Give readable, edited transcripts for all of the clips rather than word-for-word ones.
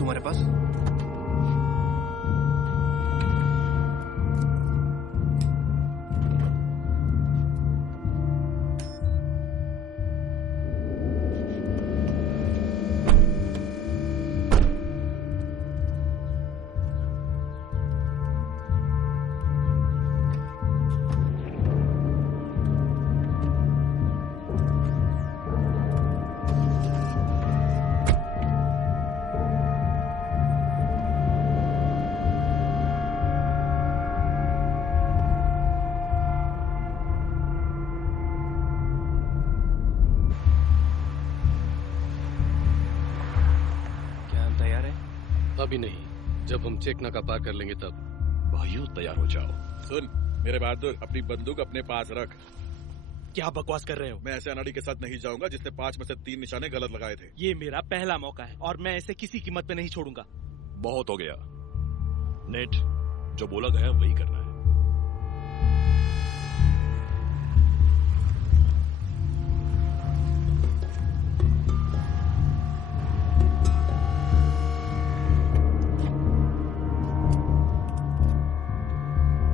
तुम्हारे पास? अभी नहीं, जब हम चेक नाका पार कर लेंगे तब। भाइयों तैयार हो जाओ। सुन मेरे बहादुर, अपनी बंदूक अपने पास रख। क्या बकवास कर रहे हो? मैं ऐसे अनाड़ी के साथ नहीं जाऊंगा जिसने 5 में से 3 निशाने गलत लगाए थे। ये मेरा पहला मौका है और मैं इसे किसी कीमत पे नहीं छोड़ूंगा। बहुत हो गया नेट, जो बोला गया वही करना है।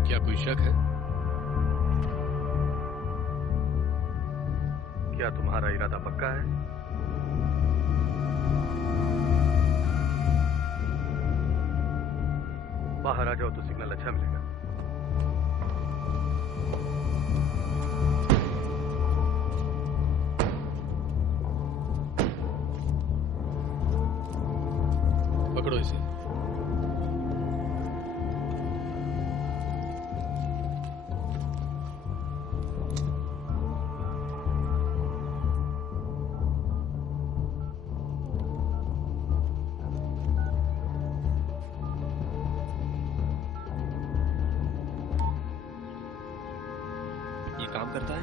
क्या कोई शक है? क्या तुम्हारा इरादा पक्का है? बाहर आ जाओ तो सिग्नल अच्छा मिलेगा। पकड़ो इसे। काम करता है?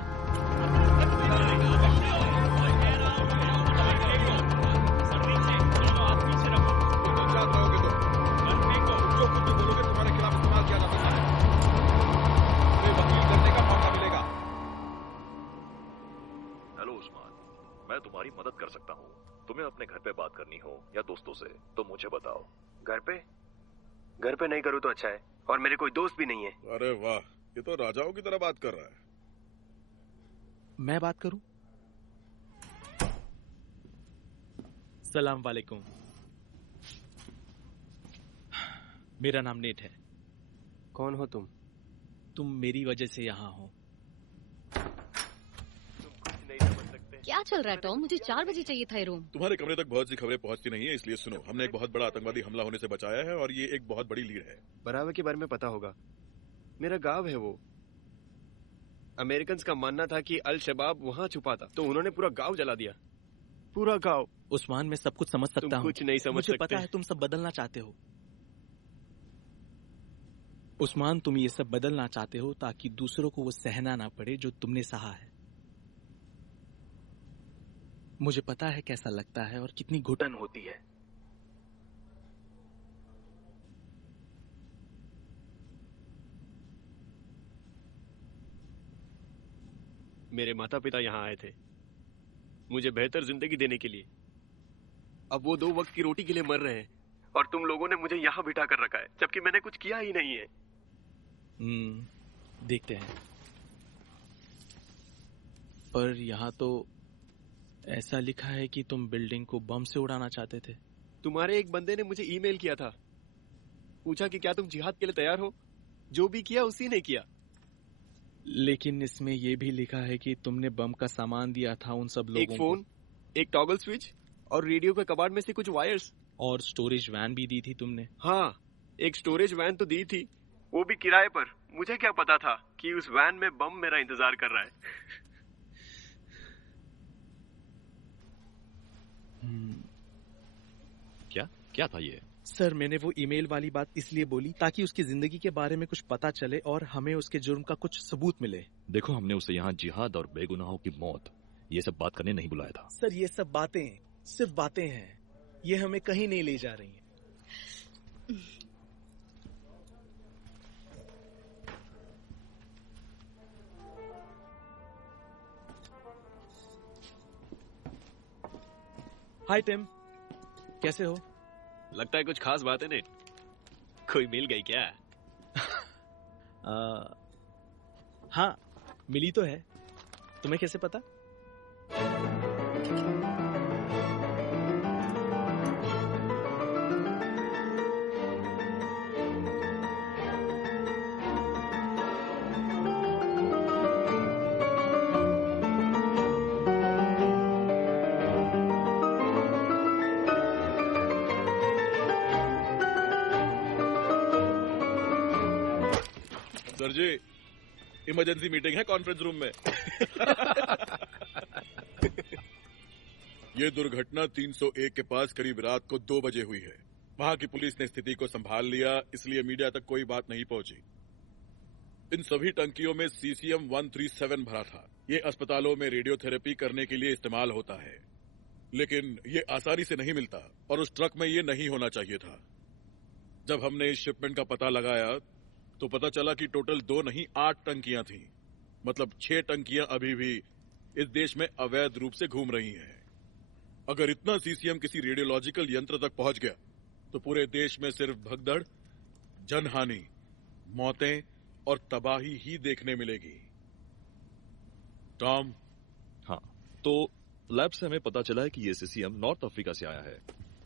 जो कुछ भी बोलोगे तुम्हारे खिलाफ इस्तेमाल किया जा सकता है। तुम्हें वकील करने का मौका मिलेगा। हेलो उस्मान, मैं तुम्हारी मदद कर सकता हूँ। तुम्हें अपने घर पे बात करनी हो या दोस्तों से तो मुझे बताओ। घर पे? घर पे नहीं करूँ तो अच्छा है, और मेरे कोई दोस्त भी नहीं है। अरे वाह, ये तो राजाओं की तरह बात कर रहा है। मैं बात करूं? सलाम वालेकुम। मेरा नाम नेट है। कौन हो तुम? तुम मेरी वजह से यहाँ हो। क्या चल रहा है टॉम? मुझे 4 बजे चाहिए था ये रूम। तुम्हारे कमरे तक बहुत सी खबरें पहुंचती नहीं है, इसलिए सुनो। हमने एक बहुत बड़ा आतंकवादी हमला होने से बचाया है और ये एक बहुत बड़ी लीड है। बराबर के बारे में पता होगा, मेरा गांव है वो। अमेरिकन का मानना था कि अल शबाब वहाँ छुपा था, तो उन्होंने पूरा गांव जला दिया। पूरा गांव। उस्मान, मैं सब कुछ समझ सकता हूँ। कुछ नहीं समझ मुझे सकते। पता है तुम सब बदलना चाहते हो। उस्मान, तुम ये सब बदलना चाहते हो ताकि दूसरों को वो सहना ना पड़े जो तुमने सहा है। मुझे पता है कैसा लगता है और कितनी घुटन होती है। मेरे माता पिता यहाँ आए थे मुझे बेहतर जिंदगी देने के लिए। अब वो 2 वक्त की रोटी के लिए मर रहे हैं और तुम लोगों ने मुझे यहाँ बिठा कर रखा है, जबकि मैंने कुछ किया ही नहीं है। देखते हैं। पर यहाँ तो ऐसा लिखा है कि तुम बिल्डिंग को बम से उड़ाना चाहते थे। तुम्हारे एक बंदे ने मुझे ईमेल किया था, पूछा कि क्या तुम जिहाद के लिए तैयार हो। जो भी किया उसी ने किया। लेकिन इसमें यह भी लिखा है कि तुमने बम का सामान दिया था उन सब लोगों एक फोन, एक टॉगल स्विच और रेडियो के कबाड़ में से कुछ वायर्स। और स्टोरेज वैन भी दी थी तुमने। हाँ, एक स्टोरेज वैन तो दी थी, वो भी किराए पर। मुझे क्या पता था कि उस वैन में बम मेरा इंतजार कर रहा है। क्या था ये? सर, मैंने वो ईमेल वाली बात इसलिए बोली ताकि उसकी जिंदगी के बारे में कुछ पता चले और हमें उसके जुर्म का कुछ सबूत मिले। देखो, हमने उसे यहाँ जिहाद और बेगुनाहों की मौत ये सब बात करने नहीं बुलाया था। सर, ये सब बातें सिर्फ बातें हैं, ये हमें कहीं नहीं ले जा रही हैं। हाय टिम, कैसे हो? लगता है कुछ खास बात है नेट। कोई मिल गई क्या? हाँ, मिली तो है। तुम्हें कैसे पता? सर जी, इमरजेंसी मीटिंग है कॉन्फ्रेंस रूम में। ये दुर्घटना 301 के पास करीब रात को 2 बजे हुई है। वहां की पुलिस ने स्थिति को संभाल लिया, इसलिए मीडिया तक कोई बात नहीं पहुंची। इन सभी टंकियों में सीसीएम 137 भरा था। ये अस्पतालों में रेडियोथेरेपी करने के लिए इस्तेमाल होता है, लेकिन ये आसानी से नहीं मिलता और उस ट्रक में ये नहीं होना चाहिए था। जब हमने इस शिपमेंट का पता लगाया तो पता चला कि टोटल 2 नहीं 8 टंकियां थीं। मतलब 6 टंकियां अभी भी इस देश में अवैध रूप से घूम रही हैं। अगर इतना सीसीएम किसी रेडियोलॉजिकल यंत्र तक पहुंच गया तो पूरे देश में सिर्फ भगदड़, जनहानि, मौतें और तबाही ही देखने मिलेगी। टॉम? हाँ, तो लैब से हमें पता चला है कि ये सीसीएम नॉर्थ अफ्रीका से आया है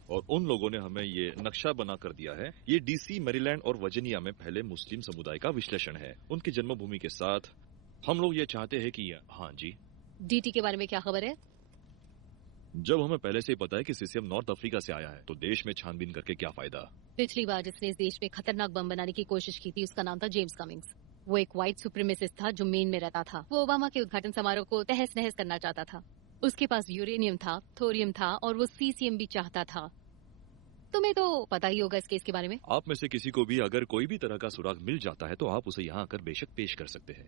और उन लोगों ने हमें ये नक्शा बना कर दिया है। ये डीसी, मैरीलैंड और वर्जीनिया में फैले मुस्लिम समुदाय का विश्लेषण है, उनकी जन्मभूमि के साथ। हम लोग ये चाहते हैं कि हाँ जी। डीटी के बारे में क्या खबर है? जब हमें पहले से ही पता है कि सीसीएम नॉर्थ अफ्रीका से आया है तो देश में छानबीन करके क्या फायदा। पिछली बार जिसने इस देश में खतरनाक बम बनाने की कोशिश की थी उसका नाम था जेम्स कमिंग्स। वो एक व्हाइट सुप्रीमेसिस्ट था जो मेन में रहता था। वो ओबामा के उद्घाटन समारोह को तहस नहस करना चाहता था। उसके पास यूरेनियम था, थोरियम था और वो सीसीएम भी चाहता था। तुम्हें तो पता ही होगा इस केस के बारे में। आप में से किसी को भी अगर कोई भी तरह का सुराग मिल जाता है तो आप उसे यहाँ आकर बेशक पेश कर सकते हैं।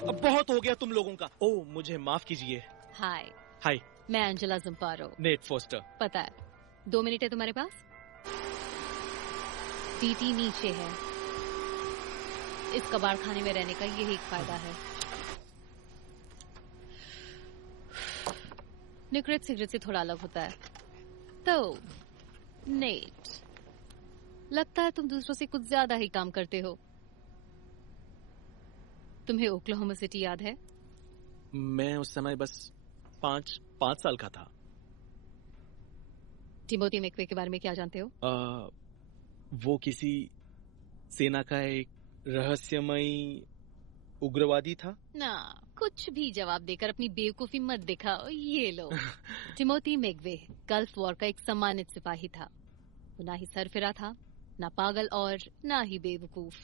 अब बहुत हो गया तुम लोगों का। ओह, मुझे माफ कीजिए। हाय, हाय, मैं एंजेला ज़म्पारो। Net poster. पता है। 2 मिनट है तुम्हारे पास? डीटी नीचे है। इस कबाड़ खाने में रहने का यही एक फायदा है। निक्रेट सिगरेट से थोड़ा अलग होता है। तो नेट, लगता है तुम दूसरों से कुछ ज्यादा ही काम करते हो। तुम्हें ओक्लाहोमा सिटी याद है? मैं उस समय बस 5 साल का था। टिमोथी मैकवे के बारे में क्या जानते हो? वो किसी सेना का एक रहस्यमयी उग्रवादी था। ना, कुछ भी जवाब देकर अपनी बेवकूफी मत दिखाओ। ये लो। टिमोथी मैकवे गल्फ वॉर का एक सम्मानित सिपाही था। वो ना ही सरफिरा था, ना पागल और ना ही बेवकूफ।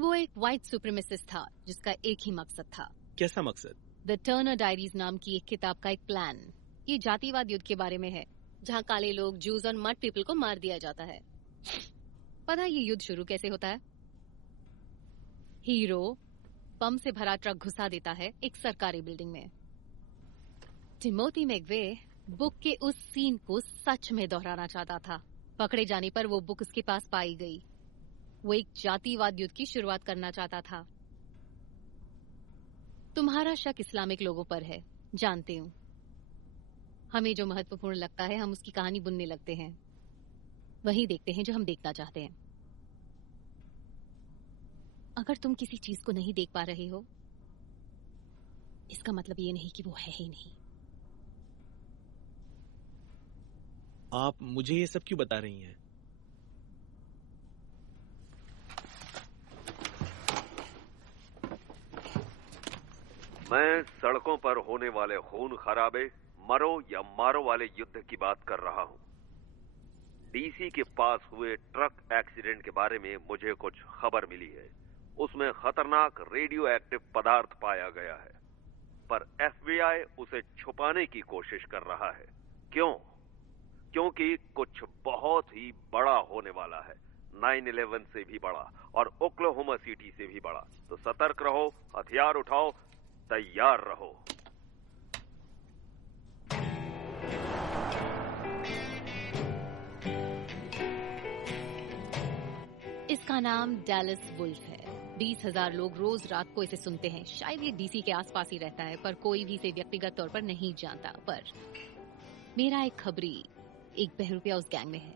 वो एक व्हाइट सुप्रीमेसिस्ट था जिसका एक ही मकसद था। कैसा मकसद? द टर्नर डायरीज नाम की एक किताब का एक प्लान। ये जातिवाद युद्ध के बारे में है, जहाँ काले लोग, जूज और मड पीपल को मार दिया जाता है। पता है ये युद्ध शुरू कैसे होता है? हीरो बम से भरा ट्रक घुसा देता है एक सरकारी बिल्डिंग में। टिमोथी मैकवे बुक के उस सीन को सच में दोहराना चाहता था। पकड़े जाने पर वो बुक उसके पास पाई गई। वो एक जातिवाद युद्ध की शुरुआत करना चाहता था। तुम्हारा शक इस्लामिक लोगों पर है, जानती हूँ। हमें जो महत्वपूर्ण लगता है हम उसकी कहानी बुनने लगते हैं, वही देखते हैं जो हम देखना चाहते हैं। अगर तुम किसी चीज को नहीं देख पा रहे हो, इसका मतलब ये नहीं कि वो है ही नहीं। आप मुझे ये सब क्यों बता रही हैं? मैं सड़कों पर होने वाले खून खराबे, मरो या मारो वाले युद्ध की बात कर रहा हूं। डीसी के पास हुए ट्रक एक्सीडेंट के बारे में मुझे कुछ खबर मिली है। उसमें खतरनाक रेडियो एक्टिव पदार्थ पाया गया है, पर एफबीआई उसे छुपाने की कोशिश कर रहा है। क्यों? क्योंकि कुछ बहुत ही बड़ा होने वाला है, 9/11 से भी बड़ा और ओक्लाहोमा सिटी से भी बड़ा। तो सतर्क रहो, हथियार उठाओ, तैयार रहो। इसका नाम डैलस वुल्फ है। 20,000 लोग रोज रात को इसे सुनते हैं। शायद ये डीसी के आसपास ही रहता है, पर कोई भी इसे व्यक्तिगत तौर पर नहीं जानता। पर मेरा एक खबरी एक बहरूपिया उस गैंग में है,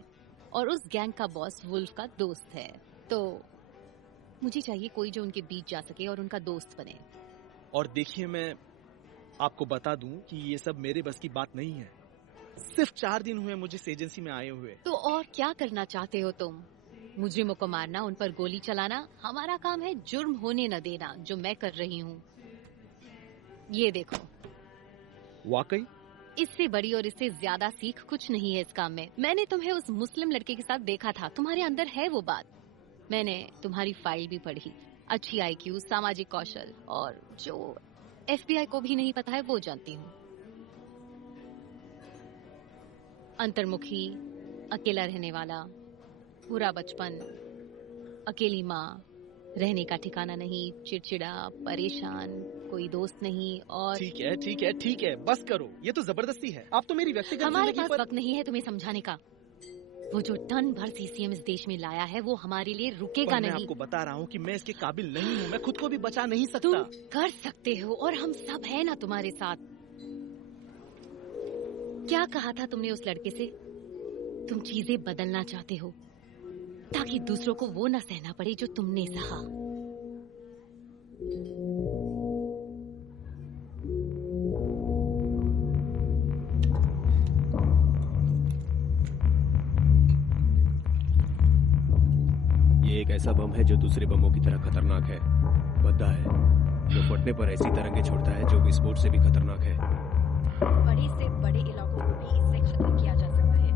और उस गैंग का बॉस वुल्फ का दोस्त है। तो मुझे चाहिए कोई जो उनके बीच जा सके और उनका दोस्त बने। और देखिए, मैं आपको बता दूं कि ये सब मेरे बस की बात नहीं है। सिर्फ 4 दिन हुए मुझे इस एजेंसी में आए हुए। तो और क्या करना चाहते हो तुम? मुजरिमों को मारना, उन पर गोली चलाना। हमारा काम है जुर्म होने न देना, जो मैं कर रही हूँ। ये देखो, वाकई इससे बड़ी और इससे ज्यादा सीख कुछ नहीं है इस काम में। मैंने तुम्हें उस मुस्लिम लड़के के साथ देखा था, तुम्हारे अंदर है वो बात। मैंने तुम्हारी फाइल भी पढ़ी। अच्छी IQ, सामाजिक कौशल, और जो FBI को भी नहीं पता है वो जानती हूँ। अंतर्मुखी, अकेला रहने वाला, बुरा बचपन, अकेली माँ, रहने का ठिकाना नहीं, चिड़चिड़ा, परेशान, कोई दोस्त नहीं। और ठीक है, बस करो। ये तो जबरदस्ती है। आप तो मेरी व्यक्तिगत हमारे जिंदगी पास पर... वक्त नहीं है तुम्हें समझाने का। वो जो टन भर CCM इस देश में लाया है, वो हमारे लिए रुकेगा पर मैं नहीं। आपको बता रहा हूँ कि मैं इसके काबिल नहीं हूँ। मैं खुद को भी बचा नहीं सकता। तुम कर सकते हो, और हम सब है ना तुम्हारे साथ। क्या कहा था तुमने उस लड़के से? तुम चीजें बदलना चाहते हो ताकि दूसरों को वो न सहना पड़े जो तुमने सहा। ये एक ऐसा बम है जो दूसरे बमों की तरह खतरनाक है। भद्दा है, जो फटने पर ऐसी तरंगे छोड़ता है जो विस्फोट से भी खतरनाक है। बड़े से बड़े इलाकों को भी इससे खत्म किया जा सकता है,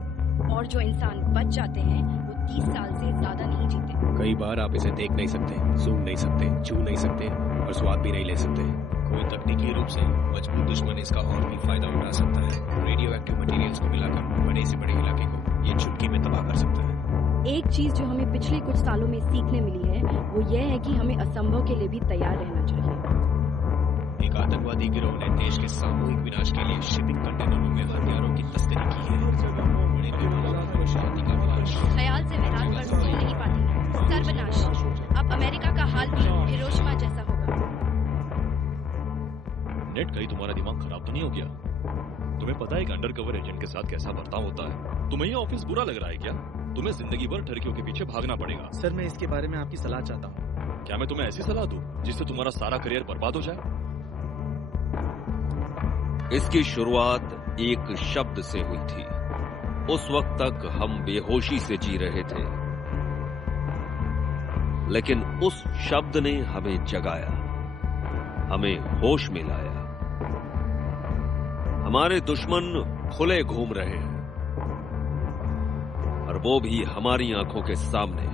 और जो इंसान बच जाते हैं वो 30 साल से ज्यादा नहीं जीते। कई बार आप इसे देख नहीं सकते, सूंघ नहीं सकते, छू नहीं सकते, और स्वाद भी नहीं ले सकते। कोई तकनीकी रूप से मजबूत दुश्मन इसका और भी फायदा उठा सकता है। रेडियो एक्टिव मटेरियल्स को मिलाकर बड़े से बड़े इलाके को ये चुटकी में तबाह कर सकता है। एक चीज जो हमें पिछले कुछ सालों में सीखने मिली है, वो ये है कि हमें असंभव के लिए भी तैयार रहना चाहिए। एक आतंकवादी गिरोह ने देश के सामूहिक विनाश के लिए शिपिंग कंटेनरों में हथियारों की तस्करी की है। बड़े पैमाने पर शांति का फर्श। ख्याल से मैं रात भर सो नहीं पाती। सर्वनाश। अब अमेरिका का हाल भी हिरोशिमा जैसा होगा। नेट, कहीं तुम्हारा दिमाग खराब तो नहीं हो गया? तुम्हें पता है कि अंडरकवर एजेंट के साथ कैसा बर्ताव होता है? तुम्हें ये ऑफिस बुरा लग रहा है क्या? तुम्हें जिंदगी भर ठरकियों के पीछे भागना पड़ेगा। सर, मैं इसके बारे में आपकी सलाह चाहता हूँ। क्या मैं तुम्हें ऐसी सलाह दूं जिससे तुम्हारा सारा करियर बर्बाद हो जाए? इसकी शुरुआत एक शब्द से हुई थी। उस वक्त तक हम बेहोशी से जी रहे थे, लेकिन उस शब्द ने हमें जगाया, हमें होश में लाया। हमारे दुश्मन खुले घूम रहे हैं, और वो भी हमारी आंखों के सामने।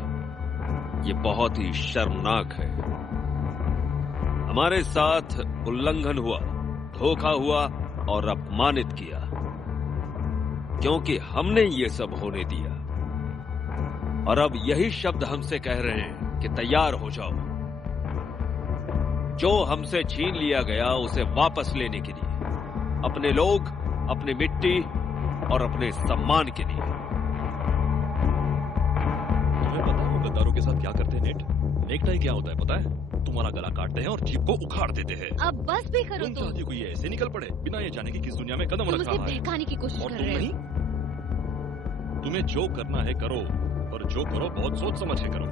ये बहुत ही शर्मनाक है। हमारे साथ उल्लंघन हुआ, धोखा हुआ और अपमानित किया, क्योंकि हमने ये सब होने दिया। और अब यही शब्द हमसे कह रहे हैं कि तैयार हो जाओ, जो हमसे छीन लिया गया उसे वापस लेने के लिए, अपने लोग, अपनी मिट्टी और अपने सम्मान के लिए। तुम्हें पता है वो गद्दारों के साथ क्या करते हैं? नेकटाई क्या होता है पता है? तुम्हारा गला काटते हैं और जीभ को उखाड़ देते हैं। अब बस भी करो। तुम चाहती हो ये ऐसे निकल पड़े बिना ये जाने कि किस दुनिया में कदम तुम रख उसे रहा है? बहकाने की कोशिश और कर तुम रहे नहीं? हो। तुम्हें जो करना है करो, पर जो करो बहुत सोच समझ के करो।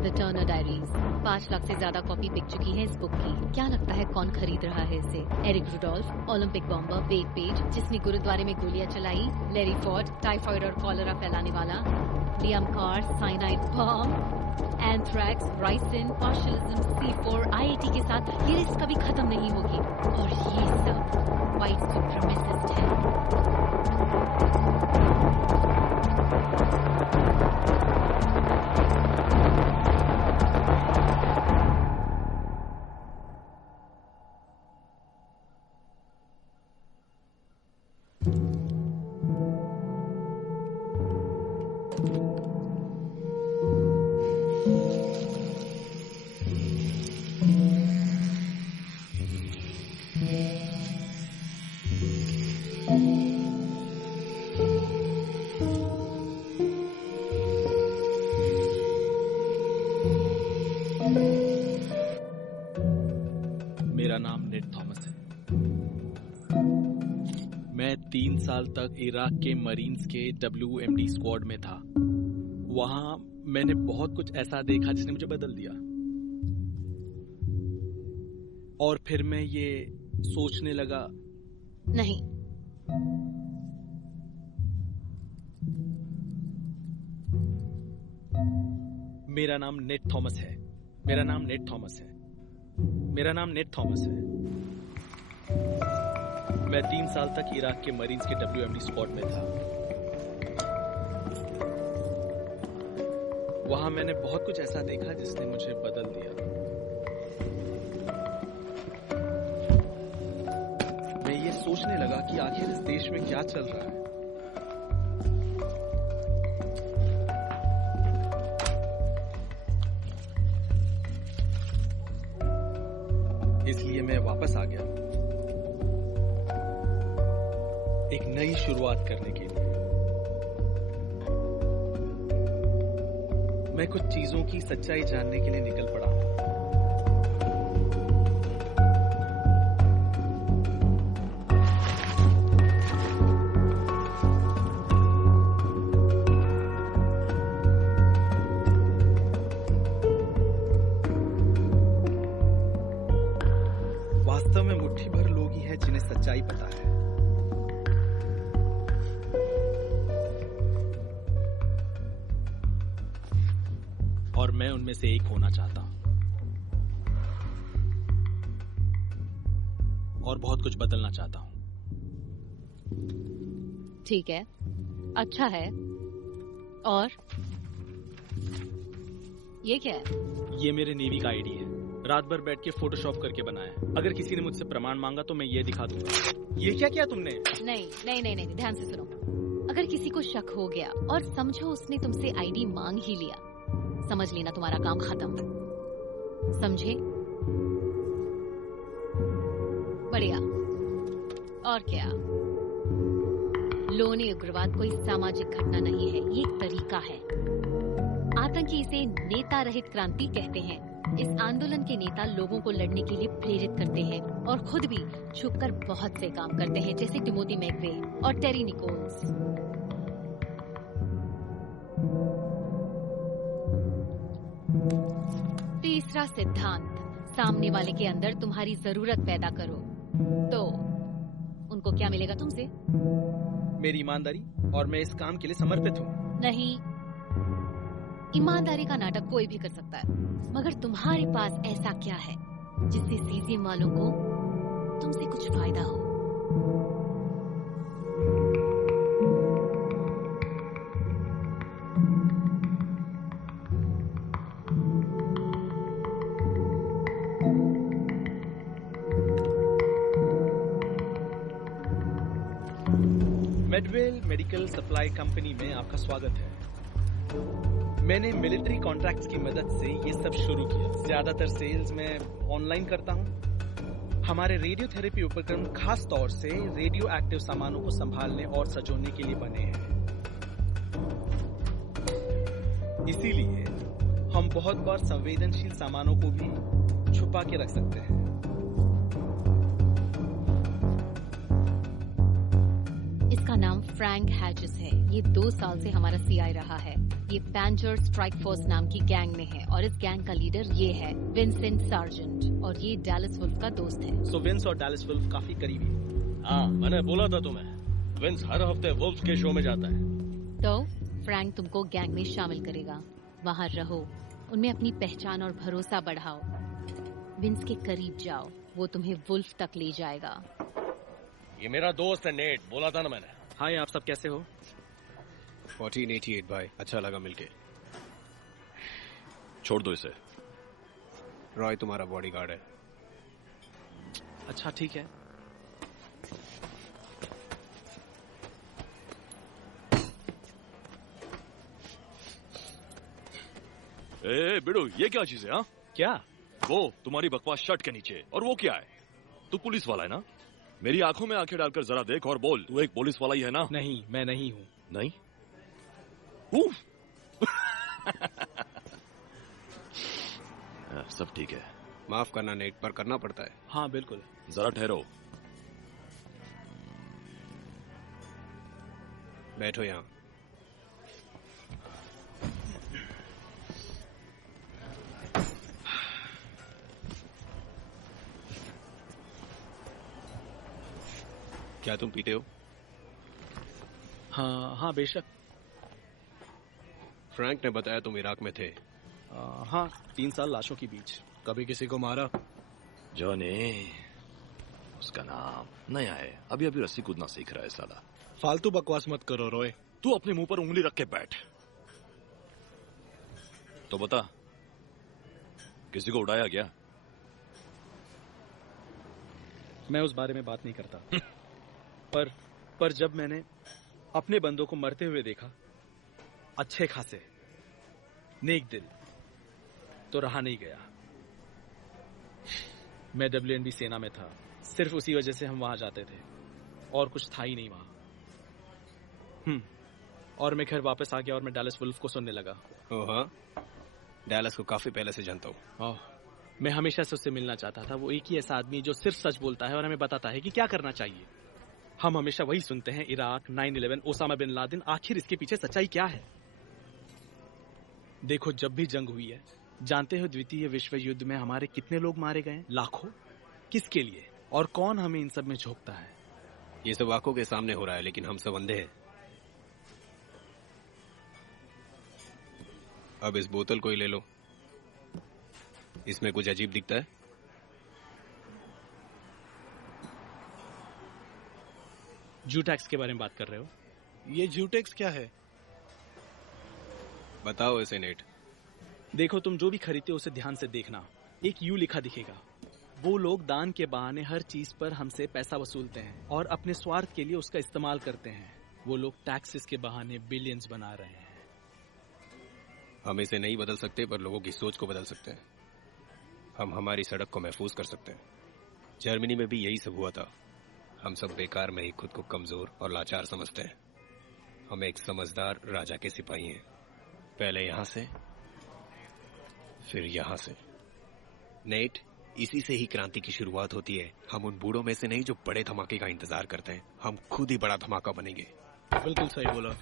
द टर्नर डायरीज 5 लाख से ज्यादा कॉपी बिक चुकी है इस बुक की। क्या लगता है कौन खरीद रहा है इसे? Eric Rudolph, Olympic bomber, Wade Page जिसने गुरुद्वारे में गोलियां चलाई, लेरी फोर्ड, टाइफाइड और कॉलरा फैलाने वाला, Liam Carr, cyanide bomb, anthrax, ricin, पार्शलिज्म, C4, IIT के साथ ये लिस्ट कभी खत्म नहीं होगी। और ये सब व्हाइट सुप्रीमेसिस्ट है। नेट थॉमस है। मैं 3 साल तक इराक के मरीन्स के WMD स्क्वाड में था। वहां मैंने बहुत कुछ ऐसा देखा जिसने मुझे बदल दिया। और फिर मैं ये सोचने लगा, नहीं, मेरा नाम नेट थॉमस है। मेरा नाम नेट थॉमस है। मेरा नाम नेट थॉमस है। मैं 3 साल तक इराक के मरीन्स के WMD स्क्वाड में था। वहां मैंने बहुत कुछ ऐसा देखा जिसने मुझे बदल दिया। मैं ये सोचने लगा कि आखिर इस देश में क्या चल रहा है। इसलिए मैं वापस आ गया एक नई शुरुआत करने के लिए। मैं कुछ चीजों की सच्चाई जानने के लिए निकल पड़ा हूं। वास्तव में मुट्ठी भर लोग ही हैं जिन्हें सच्चाई पता है। और मैं उनमें से एक होना चाहता हूं और बहुत कुछ बदलना चाहता हूं। ठीक है, अच्छा है। और ये क्या है? ये मेरे नेवी का आईडी है। रात भर बैठ के फोटोशॉप करके बनाया है। अगर किसी ने मुझसे प्रमाण मांगा तो मैं ये दिखा दूंगा। ये क्या किया तुमने? नहीं नहीं नहीं नहीं, ध्यान से सुनो। अगर किसी को शक हो गया और समझो उसने तुमसे आईडी मांग ही लिया, समझ लेना तुम्हारा काम खत्म। समझे? बढ़िया। और क्या? लोनी उग्रवाद कोई सामाजिक घटना नहीं है, ये एक तरीका है। आतंकी इसे नेता रहित क्रांति कहते हैं। इस आंदोलन के नेता लोगों को लड़ने के लिए प्रेरित करते हैं और खुद भी छुपकर बहुत से काम करते हैं, जैसे टिमोथी मैकवे और टेरी निकोल्स। तीसरा सिद्धांत, सामने वाले के अंदर तुम्हारी जरूरत पैदा करो तो उनको क्या मिलेगा तुमसे? मेरी ईमानदारी, और मैं इस काम के लिए समर्पित हूँ। नहीं, ईमानदारी का नाटक कोई भी कर सकता है, मगर तुम्हारे पास ऐसा क्या है जिससे सीसीएम वालों को तुमसे कुछ फायदा हो? मेडवेल मेडिकल सप्लाई कंपनी में आपका स्वागत है। मैंने मिलिट्री कॉन्ट्रैक्ट्स की मदद से ये सब शुरू किया। ज्यादातर सेल्स मैं ऑनलाइन करता हूँ। हमारे रेडियोथेरेपी उपकरण खास तौर से रेडियो एक्टिव सामानों को संभालने और सजोने के लिए बने हैं। इसीलिए हम बहुत बार संवेदनशील सामानों को भी छुपा के रख सकते हैं। इसका नाम फ्रैंक हैजेस है। ये 2 साल से हमारा सीआई रहा है। ये पैंजर स्ट्राइक फोर्स नाम की गैंग में है और इस गैंग का लीडर ये है विंसेंट सार्जेंट, और ये डैलिस वुल्फ का दोस्त है। सो विंस और डैलिस वुल्फ काफी करीबी है। हाँ, मैंने बोला था तुम्हें, विंस हर हफ्ते वुल्फ के शो में जाता है। तो फ्रैंक तुमको गैंग में शामिल करेगा। वहाँ रहो, उनमें अपनी पहचान और भरोसा बढ़ाओ। विंस के करीब जाओ, वो तुम्हें वुल्फ तक ले जाएगा। ये मेरा दोस्त है नेट, बोला था ना मैंने। हाय, आप सब कैसे हो? 1488 भाई, अच्छा लगा मिलके। छोड़ दो इसे। रॉय तुम्हारा बॉडीगार्ड है। अच्छा ठीक है। ए बिडू, ये क्या चीज है? हाँ, क्या? वो तुम्हारी बकवास शर्ट के नीचे। और वो क्या है? तू पुलिस वाला है ना? मेरी आंखों में आंखें डालकर जरा देख और बोल, तू एक पुलिस वाला ही है ना? नहीं, मैं नहीं हूँ। नहीं? सब ठीक है। माफ करना नेट, पर करना पड़ता है। हाँ बिल्कुल। जरा ठहरो। बैठो यहाँ। क्या तुम पीते हो? हाँ बेशक। फ्रैंक ने बताया तुम इराक में थे। हाँ, 3 साल लाशों के बीच। कभी किसी को मारा? जॉनी, उसका नाम नया है, अभी अभी रस्सी कूदना सीख रहा है साला। फालतू बकवास मत करो रॉय। तू अपने मुंह पर उंगली रख के बैठ। तो बता, किसी को उड़ाया क्या? मैं उस बारे में बात नहीं करता। पर जब मैंने अपने बंदों को मरते हुए देखा, अच्छे खासे नेक दिल, तो रहा नहीं गया। मैं WNB सेना में था, सिर्फ उसी वजह से हम वहां जाते थे, और कुछ था ही नहीं वहां। और मैं घर वापस आ गया और मैं डैलस वुल्फ को सुनने लगा। ओह हाँ, डैलस को काफी पहले से जानता हूँ। मैं हमेशा से उससे मिलना चाहता था। वो एक ही ऐसा आदमी जो सिर्फ सच बोलता है और हमें बताता है कि क्या करना चाहिए। हम हमेशा वही सुनते हैं, इराक, 9/11, ओसामा बिन लादेन, आखिर इसके पीछे सच्चाई क्या है? देखो, जब भी जंग हुई है, जानते हो द्वितीय विश्व युद्ध में हमारे कितने लोग मारे गए? लाखों। किसके लिए? और कौन हमें इन सब में झोंकता है? ये सब आंखों के सामने हो रहा है, लेकिन हम सब अंधे हैं। अब इस बोतल को ही ले लो। इसमें कुछ अजीब दिखता है? जूटैक्स के बारे में बात कर रहे हो? ये जूटेक्स क्या है? बताओ इसे नेट। देखो, तुम जो भी खरीदते हो उसे ध्यान से देखना। एक यू लिखा दिखेगा। वो लोग दान के बहाने हर चीज पर हमसे पैसा वसूलते हैं और अपने स्वार्थ के लिए उसका इस्तेमाल करते हैं। वो लोग टैक्सेस के बहाने बिलियंस बना रहे हैं। हम इसे नहीं बदल सकते, पर लोगों की सोच को बदल सकते हैं। हम हमारी सड़क को महफूज कर सकते हैं। जर्मनी में भी यही सब हुआ था। हम सब बेकार में ही खुद को कमजोर और लाचार समझते हैं। हम एक समझदार राजा के सिपाही हैं, पहले यहां से फिर यहां से। नेट, इसी से ही क्रांति की शुरुआत होती है। हम उन बूढ़ों में से नहीं जो बड़े धमाके का इंतजार करते हैं। हम खुद ही बड़ा धमाका बनेंगे। बिल्कुल सही बोला।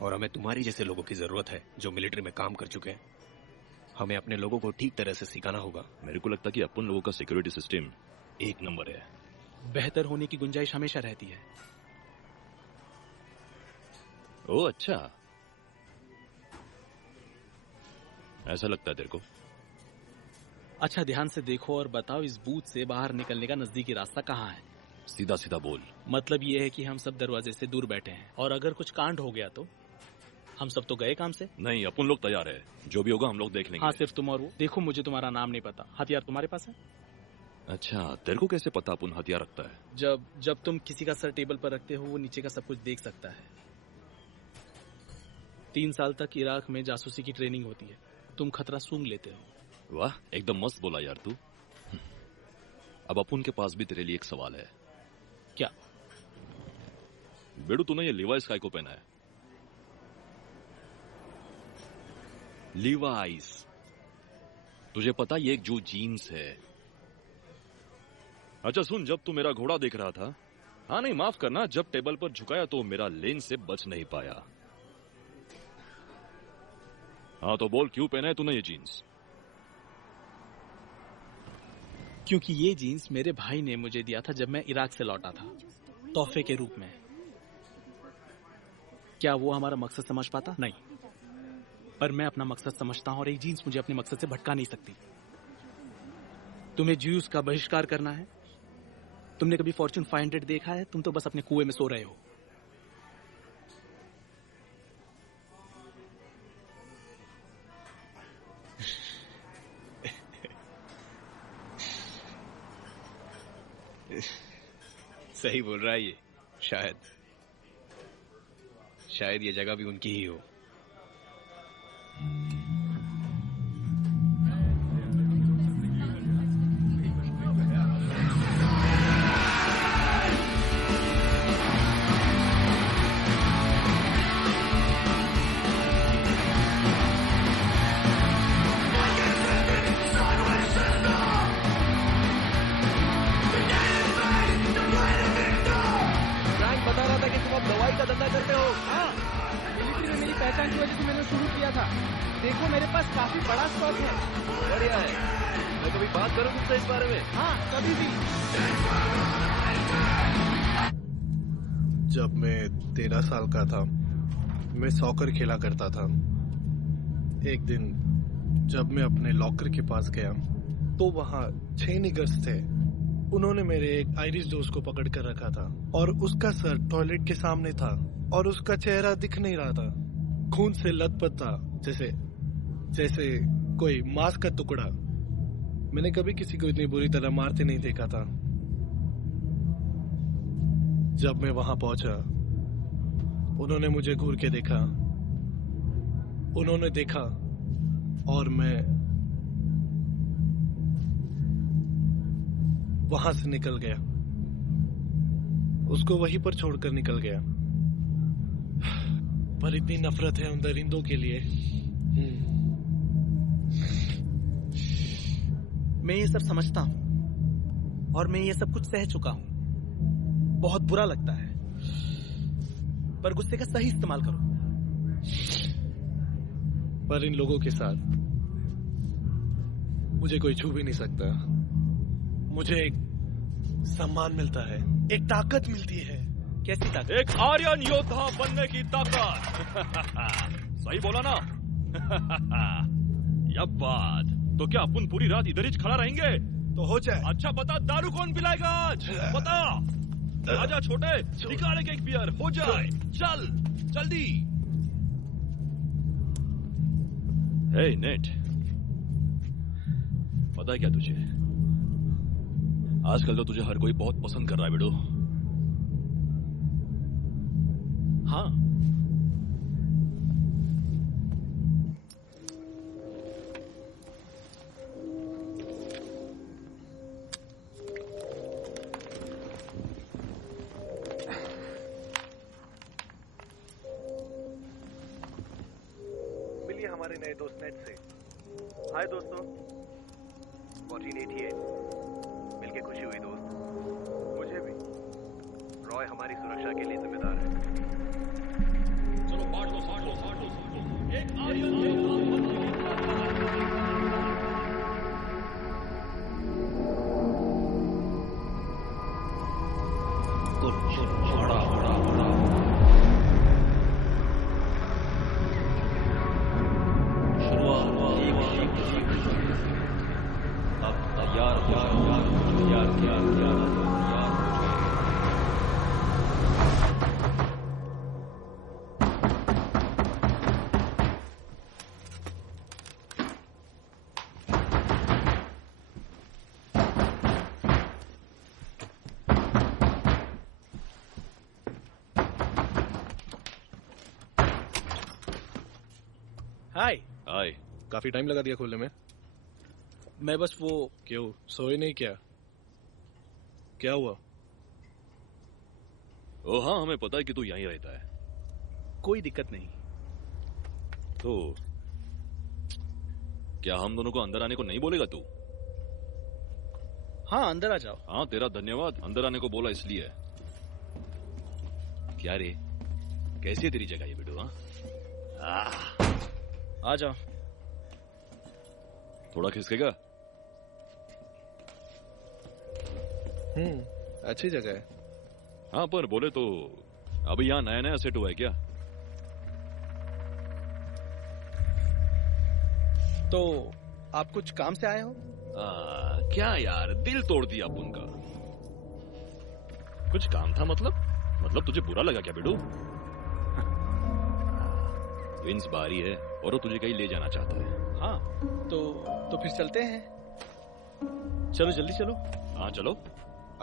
और हमें तुम्हारी जैसे लोगों की जरूरत है जो मिलिट्री में काम कर चुके हैं। हमें अपने लोगों को ठीक तरह से सिखाना होगा। मेरे को लगता है कि अपन लोगों का सिक्योरिटी सिस्टम 1 नंबर है। बेहतर होने की गुंजाइश हमेशा रहती है। ओह अच्छा, ऐसा लगता है तेरे को? अच्छा, ध्यान से देखो और बताओ, इस बूथ से बाहर निकलने का नजदीकी रास्ता कहाँ है? सीधा सीधा बोल। मतलब ये है कि हम सब दरवाजे से दूर बैठे हैं, और अगर कुछ कांड हो गया तो हम सब तो गए काम से। नहीं, अपन लोग तैयार है, जो भी होगा हम लोग देख लेंगे। हाँ, सिर्फ तुम और वो। देखो, मुझे तुम्हारा नाम नहीं पता। हथियार तुम्हारे पास है? अच्छा, तेरे को कैसे पता अपन हथियार रखता है? जब तुम किसी का सर टेबल पर रखते हो, वो नीचे का सब कुछ देख सकता है। 3 साल तक इराक में जासूसी की ट्रेनिंग होती है। तुम खतरा सूंघ लेते हो। वाह, एकदम मस्त बोला यार तू। अब अपन के पास भी तेरे लिए एक सवाल है। क्या? बेडू, तूने ये लीवाइस काय को पहना है? लीवाइस, तुझे पता ये एक जो जीन्स है। अच्छा सुन, जब तू मेरा घोड़ा देख रहा था, हाँ नहीं माफ करना, जब टेबल पर झुकाया तो मेरा लेन से बच नहीं पाया। हाँ तो बोल, क्यों पहना है तूने ये जीन्स? क्योंकि ये जीन्स मेरे भाई ने मुझे दिया था जब मैं इराक से लौटा था, तोहफे के रूप में। क्या वो हमारा मकसद समझ पाता? नहीं, पर मैं अपना मकसद समझता हूं और एक जीन्स मुझे अपने मकसद से भटका नहीं सकती। तुम्हें ज्यूस का बहिष्कार करना है? तुमने कभी फॉर्च्यून 500 देखा है? तुम तो बस अपने कुएं में सो रहे हो। सही बोल रहा है ये। शायद ये जगह भी उनकी ही हो। पहचान की वजह से मैंने शुरू किया था। देखो मेरे पास काफी बड़ा स्टॉक है। बढ़िया है। मैं कभी बात करूं तुमसे इस बारे में? हाँ, कभी भी। जब मैं 13 साल का था, मैं सॉकर खेला करता था। एक दिन जब मैं अपने लॉकर के पास गया तो वहाँ 6 निगर्स थे। उन्होंने मेरे एक आयरिश दोस्त को पकड़ कर रखा था और उसका सर टॉयलेट के सामने था और उसका चेहरा दिख नहीं रहा था। खून से लथपथ था, जैसे कोई मांस का टुकड़ा। मैंने कभी किसी को इतनी बुरी तरह मारते नहीं देखा था। जब मैं वहां पहुंचा, उन्होंने मुझे घूर के देखा। उन्होंने देखा और मैं वहां से निकल गया। उसको वहीं पर छोड़कर निकल गया। पर इतनी नफरत है उन दरिंदों के लिए। मैं ये सब समझता हूँ और मैं ये सब कुछ सह चुका हूँ। बहुत बुरा लगता है, पर गुस्से का सही इस्तेमाल करो। पर इन लोगों के साथ मुझे कोई छू भी नहीं सकता। मुझे एक सम्मान मिलता है, एक ताकत मिलती है। कैसी ताकत? एक आर्यन योद्धा बनने की ताकत। सही बोला ना? यह बात तो क्या अपन पूरी रात इधर ही खड़ा रहेंगे? तो हो जाए। अच्छा बता, दारू कौन पिलाएगा आज? बता। आजा छोटे, निकाल एक बियर, हो जाए। चल जल्दी। हे नेट, पता है क्या तुझे, आजकल तो तुझे हर कोई बहुत पसंद कर रहा है बेडो। हाँ, मिलिए हमारे नए दोस्त नेट से। हाय दोस्तों, 1488 मिलके खुशी हुई दोस्त। मुझे भी। रॉय हमारी सुरक्षा के लिए जिम्मेदार है। चलो बांट दो। एक आर्यन योद्धा बनने की हाय। हाय। काफी टाइम लगा दिया खोलने में। मैं बस वो क्यों सोए नहीं क्या? क्या हुआ? ओ हाँ, हमें पता है कि तू यहीं रहता है। कोई दिक्कत नहीं। तो क्या हम दोनों को अंदर आने को नहीं बोलेगा तू? हाँ, अंदर आ जाओ। हाँ, तेरा धन्यवाद। अंदर आने को बोला इसलिए। क्या रे, कैसी है तेरी जगह ये बेटू? हाँ, आ जाओ। थोड़ा खिसकेगा? अच्छी जगह है। हाँ, पर बोले तो अभी यहाँ नया नया सेट हुआ है क्या? तो आप कुछ काम से आए हो? क्या यार, दिल तोड़ दिया अपन का। कुछ काम था मतलब तुझे बुरा लगा क्या बेटू? विंस बारी है और वो तुझे कहीं ले जाना चाहता है। हाँ, तो फिर चलते हैं। चलो जल्दी चलो। हाँ चलो।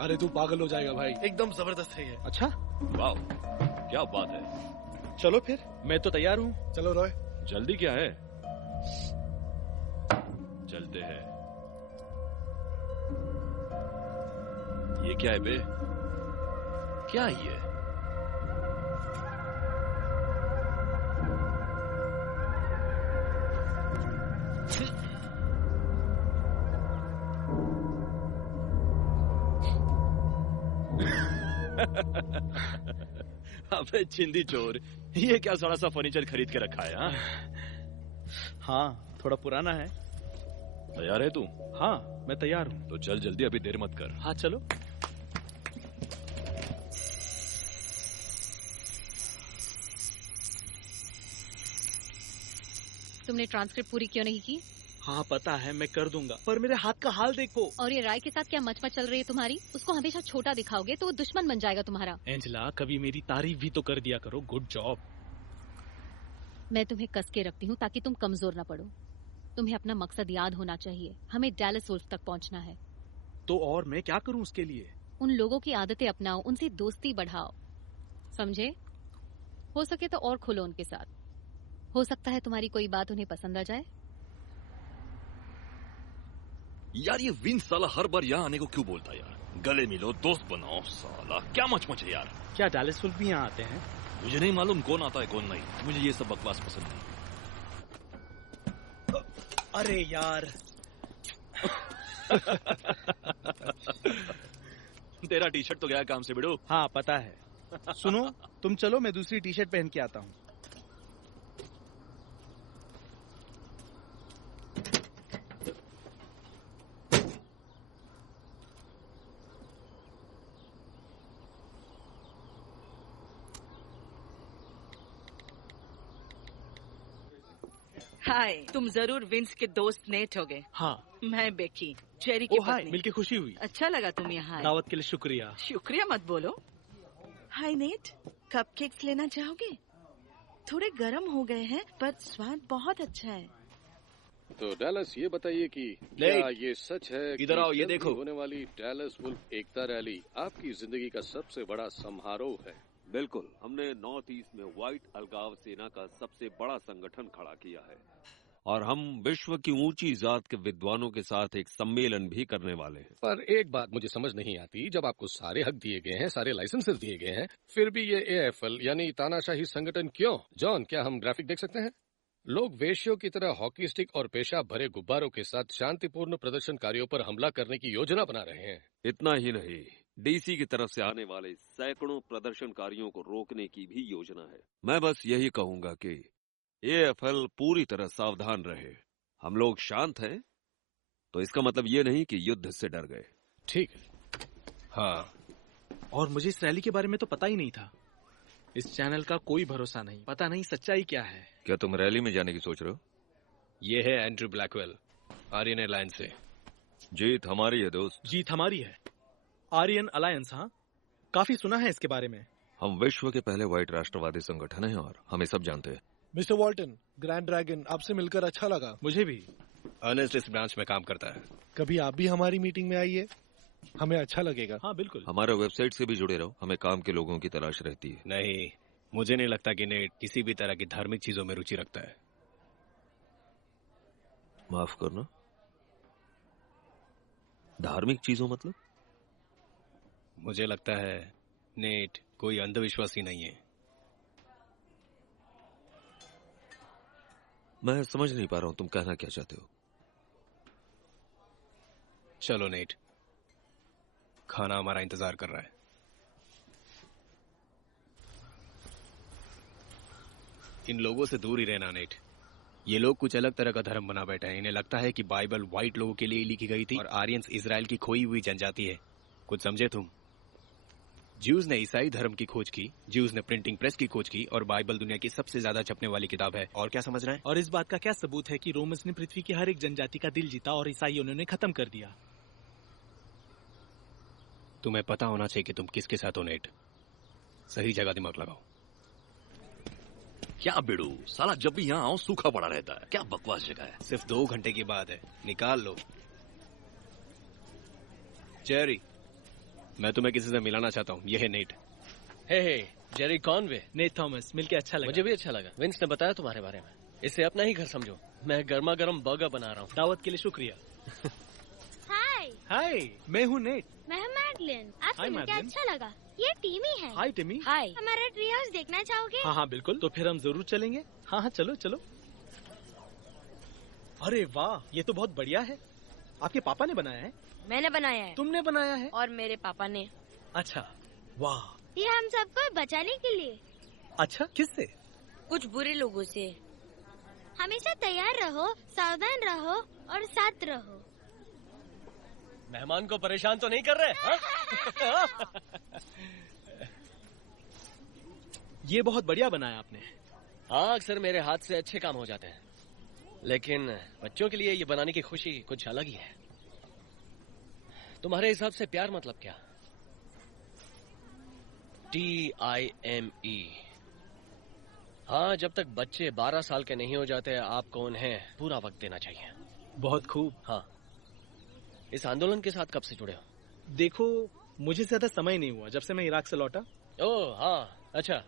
अरे तू पागल हो जाएगा भाई, एकदम जबरदस्त है ये। अच्छा, वाह, क्या बात है। चलो फिर, मैं तो तैयार हूँ। चलो रॉय। जल्दी क्या है, चलते हैं। ये क्या है बे? क्या ये? अबे चिंदी चोर, ये क्या सारा सा फर्नीचर खरीद के रखा है? हाँ, थोड़ा पुराना है। तैयार है तू? हाँ, मैं तैयार हूँ। तो चल जल्दी, अभी देर मत कर। हाँ चलो। तुमने ट्रांसक्रिप्ट पूरी क्यों नहीं की? हाँ पता है, मैं कर दूंगा, पर मेरे हाथ का हाल देखो। और ये राय के साथ क्या मचमच चल रही है तुम्हारी? उसको हमेशा छोटा दिखाओगे तो वो दुश्मन बन जाएगा तुम्हारा। एंजेला, कभी मेरी तारीफ भी तो कर दिया करो। Good job. मैं तुम्हें कस के रखती हूँ ताकि तुम कमजोर न पड़ो। तुम्हें अपना मकसद याद होना चाहिए। हमें डैलस वुल्फ तक पहुँचना है। तो और मैं क्या करूँ उसके लिए? उन लोगों की आदतें अपनाओ, उनसे दोस्ती बढ़ाओ, समझे? हो सके तो और खुलो उनके साथ। हो सकता है तुम्हारी कोई बात उन्हें पसंद आ जाए। यार ये विंस साला हर बार यहाँ आने को क्यों बोलता है यार? गले मिलो, दोस्त बनाओ। साला क्या मच है यार। क्या डैलस वुल्फ भी यहाँ आते हैं? मुझे नहीं मालूम कौन आता है कौन नहीं। मुझे ये सब बकवास पसंद नहीं। अरे यार। तेरा टी शर्ट तो गया काम से बिड़ो। हाँ पता है। सुनो, तुम चलो, मैं दूसरी टी शर्ट पहन के आता हूँ। हाय, तुम जरूर विंस के दोस्त नेट होगे। हाँ, मैं बेकी, चेरी की पत्नी। मिलके खुशी हुई। अच्छा लगा तुम यहाँ आए। दावत के लिए शुक्रिया। शुक्रिया मत बोलो। हाय नेट, कपकेक्स लेना चाहोगे? थोड़े गर्म हो गए हैं पर स्वाद बहुत अच्छा है। तो डैलस, ये बताइए कि क्या ये सच है? इधर आओ, ये देखो। होने वाली डैलस वुल्फ एकता रैली आपकी जिंदगी का सबसे बड़ा समारोह है। बिल्कुल, हमने नॉर्थ ईस्ट में व्हाइट अलगाव सेना का सबसे बड़ा संगठन खड़ा किया है और हम विश्व की ऊंची जात के विद्वानों के साथ एक सम्मेलन भी करने वाले हैं। पर एक बात मुझे समझ नहीं आती, जब आपको सारे हक दिए गए हैं, सारे लाइसेंसेस दिए गए हैं, फिर भी ये AFL यानी तानाशाही संगठन क्यों? जॉन, क्या हम ग्राफिक देख सकते हैं? लोग वेश्यों की तरह हॉकी स्टिक और पेशा भरे गुब्बारों के साथ शांतिपूर्ण प्रदर्शनकारियों पर हमला करने की योजना बना रहे हैं। इतना ही नहीं, डीसी की तरफ से आने वाले सैकड़ों प्रदर्शनकारियों को रोकने की भी योजना है। मैं बस यही कहूंगा कि AFL पूरी तरह सावधान रहे। हम लोग शांत हैं, तो इसका मतलब ये नहीं कि युद्ध से डर गए। ठीक है। हाँ, और मुझे इस रैली के बारे में तो पता ही नहीं था। इस चैनल का कोई भरोसा नहीं, पता नहीं सच्चाई क्या है। क्या तुम रैली में जाने की सोच रहे हो? ये है एंड्रू ब्लैकवेल, आर्यन एयरलाइंस से। जीत हमारी है दोस्त। जीत हमारी है। आर्यन अलायंस, हाँ, काफी सुना है इसके बारे में। हम विश्व के पहले व्हाइट राष्ट्रवादी संगठन हैं और हमें सब जानते हैं। मिस्टर वॉल्टन, ग्रैंड ड्रैगन, आपसे मिलकर अच्छा लगा। मुझे भी। अर्नेस्ट इस ब्रांच में काम करता है। कभी आप भी हमारी मीटिंग में आइए, हमें अच्छा लगेगा। हाँ बिल्कुल। हमारे वेबसाइट से भी जुड़े रहो, हमें काम के लोगों की तलाश रहती है। नहीं, मुझे नहीं लगता कि नेट किसी भी तरह की धार्मिक चीजों में रुचि रखता है। माफ करना, धार्मिक चीजों मतलब? मुझे लगता है नेट कोई अंधविश्वासी नहीं है। मैं समझ नहीं पा रहा हूं तुम कहना क्या चाहते हो। चलो नेट, खाना हमारा इंतजार कर रहा है। इन लोगों से दूर ही रहना नेट। ये लोग कुछ अलग तरह का धर्म बना बैठे हैं। इन्हें लगता है कि बाइबल व्हाइट लोगों के लिए लिखी गई थी और आर्यंस इजराइल की खोई हुई जनजाति है। कुछ समझे तुम? ज्यूज ने ईसाई धर्म की खोज की, ज्यूज ने प्रिंटिंग प्रेस की खोज की और बाइबल दुनिया की सबसे ज्यादा छपने वाली किताब है। और क्या समझ रहे हैं? और इस बात का क्या सबूत है कि रोमन्स ने पृथ्वी की हर एक जनजाति का दिल जीता और ईसाइयों ने खत्म कर दिया? तुम्हें पता होना चाहिए कि तुम किसके साथ हो नेट। सही जगह दिमाग लगाओ। क्या बिड़ू, साला जब भी यहाँ आओ सूखा पड़ा रहता है। क्या बकवास जगह है। सिर्फ 2 घंटे की बात है, निकाल लो। जेरी, मैं तुम्हें किसी से मिलाना चाहता हूँ। यह है नेट। हे जेरी कॉनवे। नेट थॉमस, मिलके अच्छा लगा। मुझे भी अच्छा लगा। विंस ने बताया तुम्हारे बारे में। इसे अपना ही घर समझो। मैं गर्मा गर्म बर्गर बना रहा हूँ। दावत के लिए शुक्रिया। हाय। हाय, मैं हूँ नेट। मैं हूँ मैडलिन। आपसे मिलकर अच्छा लगा। ये टीमी है। हाय टिमी। हाय। हमारा ट्री हाउस देखना चाहोगे? हाँ बिल्कुल, तो फिर हम जरूर चलेंगे। हाँ चलो चलो। अरे वाह, ये तो बहुत बढ़िया है। आपके पापा ने बनाया है? मैंने बनाया है। तुमने बनाया है? और मेरे पापा ने। अच्छा, वाह। ये हम सबको बचाने के लिए। अच्छा, किससे? कुछ बुरे लोगों से। हमेशा तैयार रहो, सावधान रहो और साथ रहो। मेहमान को परेशान तो नहीं कर रहे? ये बहुत बढ़िया बनाया आपने। हाँ, अक्सर मेरे हाथ से अच्छे काम हो जाते हैं, लेकिन बच्चों के लिए ये बनाने की खुशी कुछ अलग ही है। तुम्हारे हिसाब से प्यार मतलब क्या? TIME। हाँ, जब तक बच्चे 12 साल के नहीं हो जाते आपको उन्हें पूरा वक्त देना चाहिए। बहुत खूब। हाँ, इस आंदोलन के साथ कब से जुड़े हो? देखो, मुझे ज्यादा समय नहीं हुआ जब से मैं इराक से लौटा। ओह हाँ, अच्छा,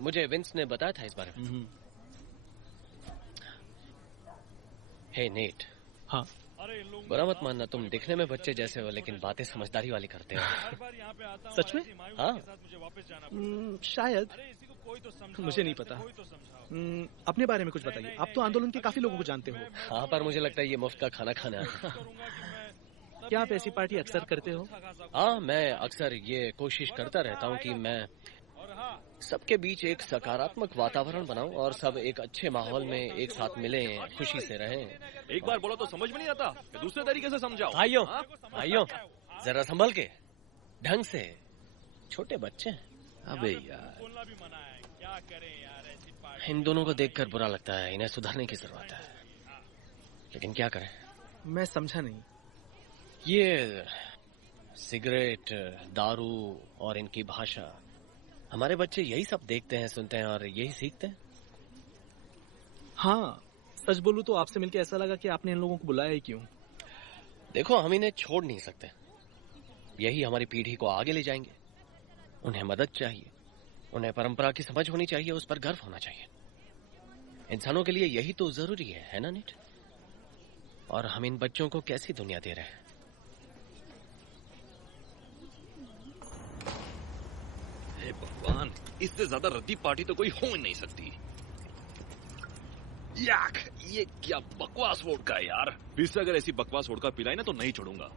मुझे विंस ने बताया था इस बारे में। हे नेट। हाँ। बुरा मत मानना, तुम दिखने में बच्चे जैसे हो लेकिन बातें समझदारी वाली करते हो। सच में? हाँ। शायद, मुझे नहीं पता। अपने बारे में कुछ बताइए। आप तो आंदोलन के काफी लोगों को जानते हो। हाँ, पर मुझे लगता है ये मुफ्त का खाना खाना है। क्या आप ऐसी पार्टी अक्सर करते हो? हाँ, मैं अक्सर ये कोशिश करता रहता हूँ कि मैं सबके बीच एक सकारात्मक वातावरण बनाऊं और सब एक अच्छे माहौल में एक साथ मिलें, खुशी से रहें। एक बार बोला तो समझ में नहीं आता, दूसरे तरीके से समझाओ। भाइयों, जरा संभल के, ढंग से, छोटे बच्चे। अबे यार, इन दोनों को देखकर बुरा लगता है, इन्हें सुधारने की जरूरत है, लेकिन क्या करें? मैं समझा नहीं। ये सिगरेट, दारू और इनकी भाषा, हमारे बच्चे यही सब देखते हैं, सुनते हैं और यही सीखते हैं। हाँ, सच बोलूं तो आपसे मिलकर ऐसा लगा कि आपने इन लोगों को बुलाया ही क्यों? देखो, हम इन्हें छोड़ नहीं सकते, यही हमारी पीढ़ी को आगे ले जाएंगे। उन्हें मदद चाहिए, उन्हें परंपरा की समझ होनी चाहिए, उस पर गर्व होना चाहिए। इंसानों के लिए यही तो जरूरी है ना नेट? और हम इन बच्चों को कैसी दुनिया दे रहे हैं? हे भगवान, इससे ज्यादा रद्दी पार्टी तो कोई हो ही नहीं सकती। याक, ये क्या बकवास वोडका है यार। फिर से अगर ऐसी बकवास वोडका पिलाई ना तो नहीं छोड़ूंगा।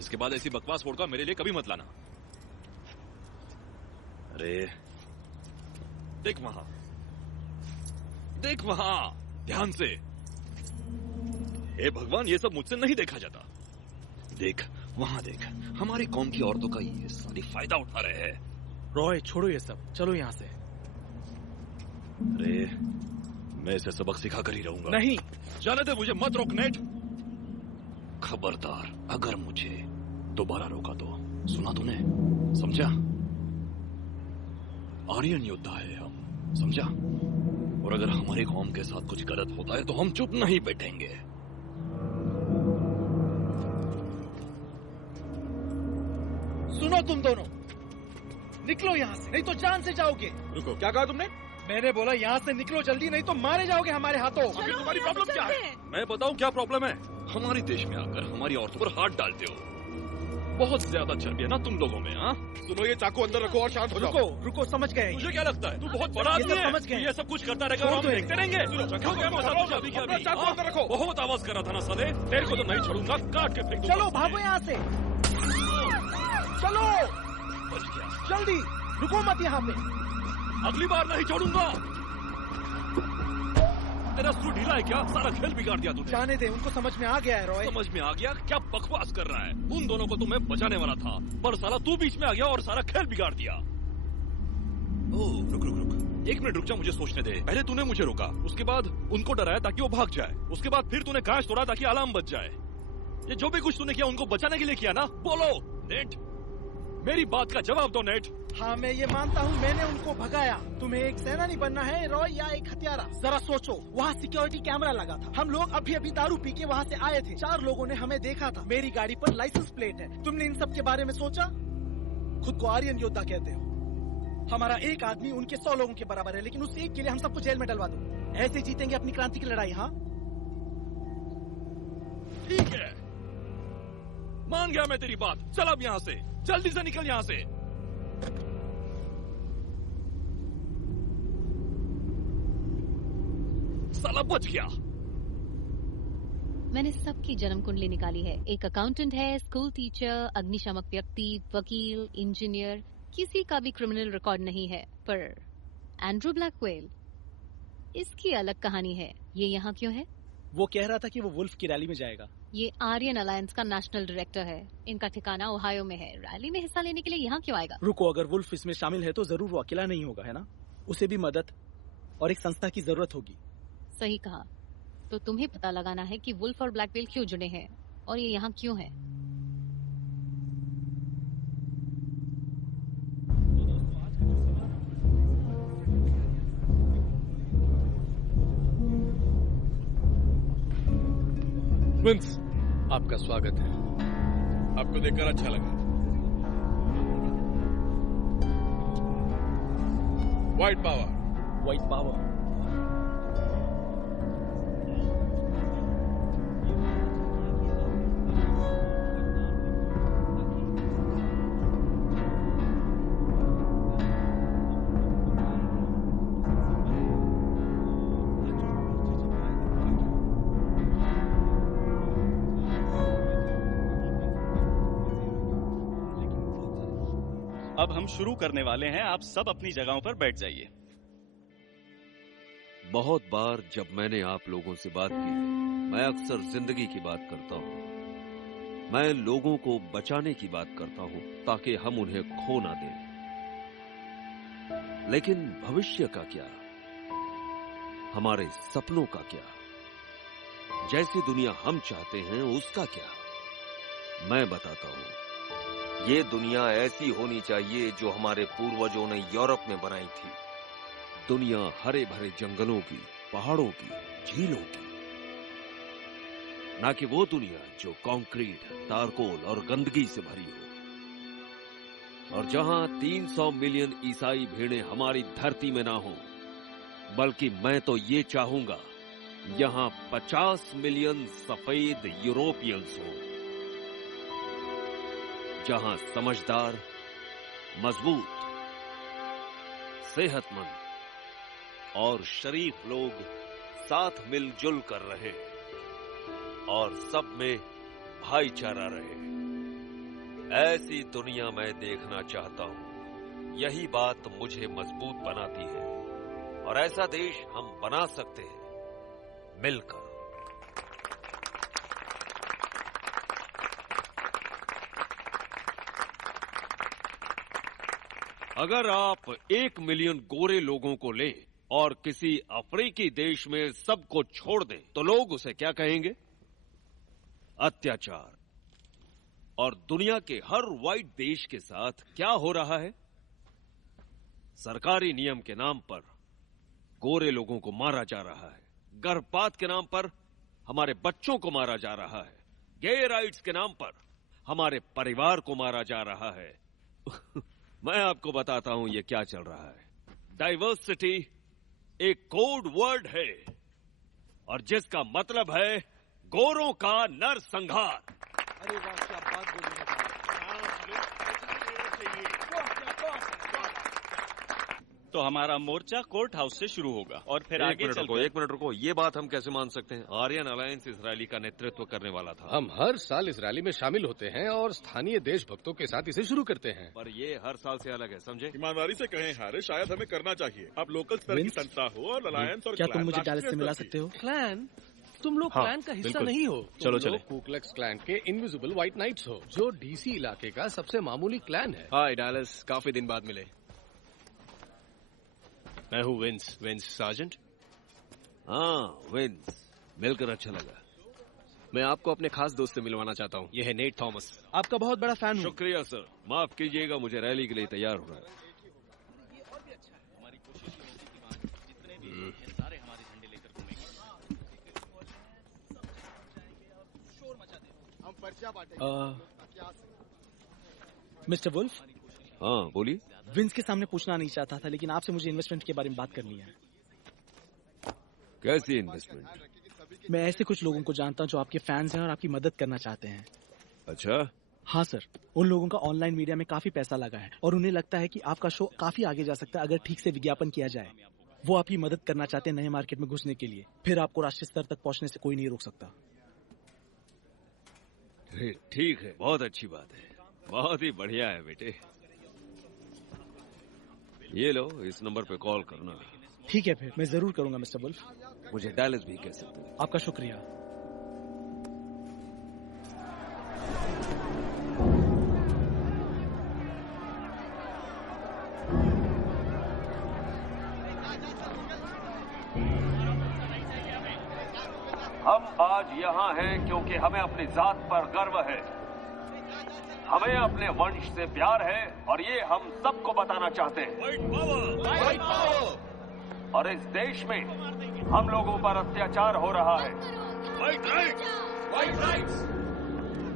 इसके बाद ऐसी बकवास वोडका मेरे लिए कभी मत लाना। अरे देख वहां, देख वहां, ध्यान से। हे भगवान, ये सब मुझसे नहीं देखा जाता। देख वहां, देख, हमारी कौम की औरतों का ये सारी फायदा उठा रहे हैं। रॉय, छोड़ो ये सब, चलो यहाँ से। अरे मैं इसे सबक सिखा कर ही रहूंगा। नहीं, जाने दे मुझे, मत रोक नेट। खबरदार, अगर मुझे दोबारा रोका तो, सुना तूने? समझा? आर्यन योद्धा है हम, समझा? और अगर हमारे कौम के साथ कुछ गलत होता है तो हम चुप नहीं बैठेंगे। सुनो तुम दोनों, निकलो यहाँ से, नहीं तो जान से जाओगे। रुको, क्या कहा तुमने? मैंने बोला यहाँ से निकलो जल्दी, नहीं तो मारे जाओगे हमारे हाथों। तुम्हारी प्रॉब्लम क्या है? मैं बताऊं क्या प्रॉब्लम है? हमारे देश में आकर हमारी औरतों पर हाथ डालते हो। बहुत ज्यादा चर्बी है ना तुम लोगों में। हाँ, सुनो, ये चाकू अंदर रखो और शांत हो जाओ। रुको रुको, समझ गए। मुझे क्या लगता है तू बहुत बड़ा आदमी है? समझ गए। ये सब कुछ करता रहेगा और हम देखते रहेंगे। चाकू अंदर रखो। बहुत आवाज कर रहा था ना साले, तेरे को तो नहीं छोड़ूंगा, काट के फेंक दूंगा। चलो भागो यहाँ से, चलो जल्दी, रुको मत यहाँ पे। अगली बार नहीं छोड़ूंगा। तेरा सुर ढीला है क्या? सारा खेल बिगाड़ दिया तूने। जाने दे, उनको समझ में आ गया है। रॉय, समझ में आ गया? क्या बकवास कर रहा है? उन दोनों को तो मैं बचाने वाला था, पर साला तू बीच में आ गया और सारा खेल बिगाड़ दिया। ओह, रुक रुक रुक, एक मिनट रुक जा, मुझे सोचने दे। पहले तूने मुझे रोका, उसके बाद उनको डराया ताकि वो भाग जाए, उसके बाद फिर तूने कांच तोड़ा ताकि अलार्म बच जाए। ये जो भी कुछ तूने किया उनको बचाने के लिए किया ना? बोलो नेट, मेरी बात का जवाब दो नेट। हाँ, मैं ये मानता हूँ, मैंने उनको भगाया। तुम्हें एक सेनानी बनना है रॉय, या एक हत्यारा? जरा सोचो, वहाँ सिक्योरिटी कैमरा लगा था, हम लोग अभी अभी दारू पी के वहाँ से आए थे, 4 लोगों ने हमें देखा था, मेरी गाड़ी पर लाइसेंस प्लेट है। तुमने इन सब के बारे में सोचा? खुद को आर्यन योद्धा कहते हो, हमारा एक आदमी उनके 100 लोगों के बराबर है, लेकिन उस एक के लिए हम सबको जेल में डलवा दो। ऐसे जीतेंगे अपनी क्रांति की लड़ाई? हाँ ठीक है, मान गया मैं तेरी बात। चल अब यहाँ से, जल्दी से निकल यहाँ से। साला बच गया। मैंने सबकी जन्म कुंडली निकाली है। एक अकाउंटेंट है, स्कूल टीचर, अग्निशामक व्यक्ति, वकील, इंजीनियर, किसी का भी क्रिमिनल रिकॉर्ड नहीं है, पर एंड्रू ब्लैकवेल, इसकी अलग कहानी है। ये यहाँ क्यों है? वो कह रहा था कि वो वुल्फ की रैली में जाएगा। ये आर्यन अलायंस का नेशनल डायरेक्टर है। इनका ठिकाना ओहायो में है। रैली में हिस्सा लेने के लिए यहाँ क्यों आएगा? रुको, अगर वुल्फ इसमें शामिल है तो जरूर वो अकेला नहीं होगा, है ना? उसे भी मदद और एक संस्था की जरूरत होगी। सही कहा। तो तुम्हें पता लगाना है कि वुल्फ और ब्लैकवेल क्यों जुड़े हैं और ये यहाँ क्यों है। विंस, आपका स्वागत है। आपको देखकर अच्छा लगा। White power, white power. अब हम शुरू करने वाले हैं। आप सब अपनी जगहों पर बैठ जाइए। बहुत बार जब मैंने आप लोगों से बात की, मैं अक्सर जिंदगी की बात करता हूं। मैं लोगों को बचाने की बात करता हूं ताकि हम उन्हें खो ना दें। लेकिन भविष्य का क्या? हमारे सपनों का क्या? जैसी दुनिया हम चाहते हैं उसका क्या? मैं बताता हूं। ये दुनिया ऐसी होनी चाहिए जो हमारे पूर्वजों ने यूरोप में बनाई थी। दुनिया हरे भरे जंगलों की, पहाड़ों की, झीलों की। ना कि वो दुनिया जो कंक्रीट, तारकोल और गंदगी से भरी हो। और जहां 300 मिलियन ईसाई भेड़ें हमारी धरती में ना हो, बल्कि मैं तो ये चाहूंगा यहां 50 मिलियन सफेद यूरोपियंस हो, जहां समझदार, मजबूत, सेहतमंद और शरीफ लोग साथ मिलजुल कर रहे और सब में भाईचारा रहे। ऐसी दुनिया मैं देखना चाहता हूं। यही बात मुझे मजबूत बनाती है और ऐसा देश हम बना सकते हैं मिलकर। अगर आप 1 मिलियन गोरे लोगों को लें और किसी अफ्रीकी देश में सबको छोड़ दें, तो लोग उसे क्या कहेंगे? अत्याचार। और दुनिया के हर व्हाइट देश के साथ क्या हो रहा है? सरकारी नियम के नाम पर गोरे लोगों को मारा जा रहा है। गर्भपात के नाम पर हमारे बच्चों को मारा जा रहा है। गे राइट्स के नाम पर हमारे परिवार को मारा जा रहा है। मैं आपको बताता हूं ये क्या चल रहा है। डाइवर्सिटी एक कोड वर्ड है और जिसका मतलब है गोरों का नरसंहार। अरे वाह, क्या बात बोली है। तो हमारा मोर्चा कोर्ट हाउस से शुरू होगा और फिर आगे चलकर। एक मिनट रुको, ये बात हम कैसे मान सकते हैं? आर्यन अलायंस इस रैली का नेतृत्व करने वाला था। हम हर साल इस रैली में शामिल होते हैं और स्थानीय देशभक्तों के साथ इसे शुरू करते हैं। पर ये हर साल से अलग है, समझे? ईमानदारी से कहें हारे, शायद हमें करना चाहिए। अब लोकल स्तर की संस्था हो और अलायंस और क्या तुम मुझे डैलस से मिला सकते हो? क्लैन? तुम लोग क्लैन का हिस्सा नहीं हो। चलो चले। कू क्लक्स क्लैन के इनविजिबल व्हाइट नाइट्स हो, जो डीसी इलाके का सबसे मामूली क्लैन है। हाय डैलस, काफी दिन बाद मिले। मैं हूँ विंस सार्जेंट। हाँ विंस, मिलकर अच्छा लगा। मैं आपको अपने खास दोस्त से मिलवाना चाहता हूँ। ये है नेट थॉमस। आपका बहुत बड़ा फैन हूँ। शुक्रिया सर, माफ कीजिएगा, मुझे रैली के लिए तैयार होना है। Mister Wolf. हाँ बोलिए। विंस के सामने पूछना नहीं चाहता था, लेकिन आपसे मुझे इन्वेस्टमेंट के बारे में बात करनी है। कैसी इन्वेस्टमेंट? मैं ऐसे कुछ लोगों को जानता हूं जो आपके फैंस हैं और आपकी मदद करना चाहते हैं। अच्छा? हाँ सर, उन लोगों का ऑनलाइन मीडिया में काफी पैसा लगा है और उन्हें लगता है कि आपका शो काफी आगे जा सकता है अगर ठीक से विज्ञापन किया जाए। वो आपकी मदद करना चाहते हैं नए मार्केट में घुसने के लिए। फिर आपको राष्ट्रीय स्तर तक पहुंचने से कोई नहीं रोक सकता। ठीक है, बहुत अच्छी बात है, बहुत ही बढ़िया है बेटे। ये लो, इस नंबर पे कॉल करना। ठीक है फिर, मैं जरूर करूंगा मिस्टर वुल्फ। मुझे डैलस भी कह सकते हैं। आपका शुक्रिया। हम आज यहाँ हैं क्योंकि हमें अपनी जात पर गर्व है, हमें अपने वंश से प्यार है और ये हम सबको बताना चाहते हैं। White power! और इस देश में हम लोगों पर अत्याचार हो रहा है। White rights!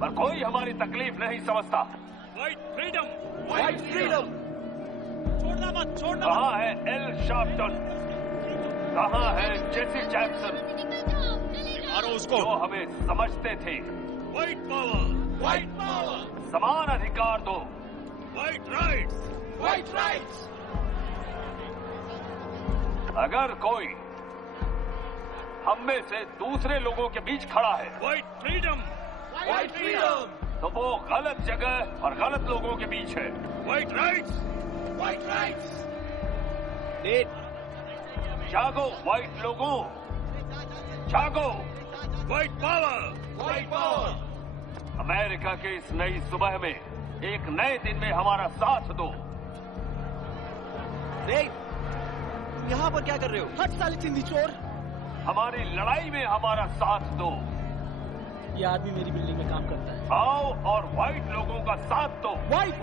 पर कोई हमारी तकलीफ नहीं समझता। White freedom! छोड़ना मत। कहाँ है एल शार्पटन? कहाँ है जेसी जैक्सन? मारो उसको। जो हमें समझते थे। White power! समान अधिकार दो। White rights! अगर कोई हम में से दूसरे लोगों के बीच खड़ा है, व्हाइट फ्रीडम! तो वो गलत जगह और गलत लोगों के बीच है। White rights! जागो व्हाइट लोगों, जागो! White power! अमेरिका के इस नई सुबह में, एक नए दिन में हमारा साथ दो। यहाँ पर क्या कर रहे हो? हट साले चिंदी चोर! हमारी लड़ाई में हमारा साथ दो। ये आदमी मेरी बिल्डिंग में काम करता है। आओ और व्हाइट लोगों का साथ दो। व्हाइट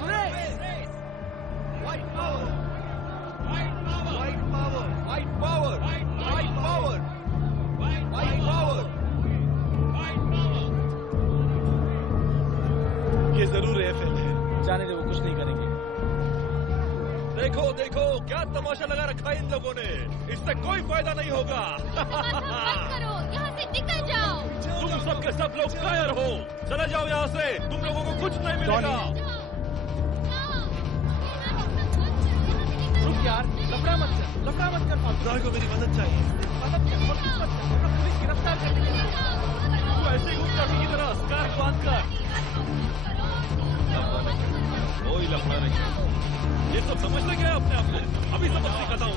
ये जरूर एफएल है। जाने दे, वो कुछ नहीं करेंगे। देखो क्या तमाशा लगा रखा है इन लोगों ने। इससे कोई फायदा नहीं होगा। करो, यहाँ से निकल जाओ। तुम सब के सब लोग कायर हो। चले जाओ यहाँ से, तुम लोगों को कुछ नहीं मिलेगा। रुक यार, लफड़ा मत कर। फालतू को मेरी मदद चाहिए। पुलिस गिरफ्तार कर ली। तू ऐसे ही उठ की तरह स्कार्फ बांध कर। कोई लफड़ा नहीं। ये सब समझते क्या अपने आप को? अभी समझ दिखाता हूँ।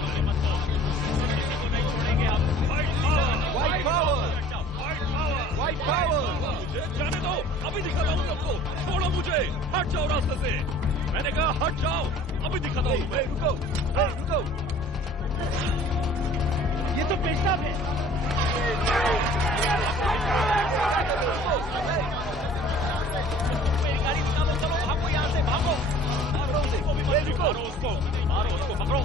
White power! मुझे जाने दो, अभी दिखाता हूँ सबको। छोड़ो मुझे, हट जाओ रास्ते से। मैंने कहा हट जाओ, अभी दिखाता हूँ। रुको। ये तो पेशाब है। मेरी गाड़ी निकालो, चलो भागो यहाँ से, भागो। मारो उसको, पकड़ो।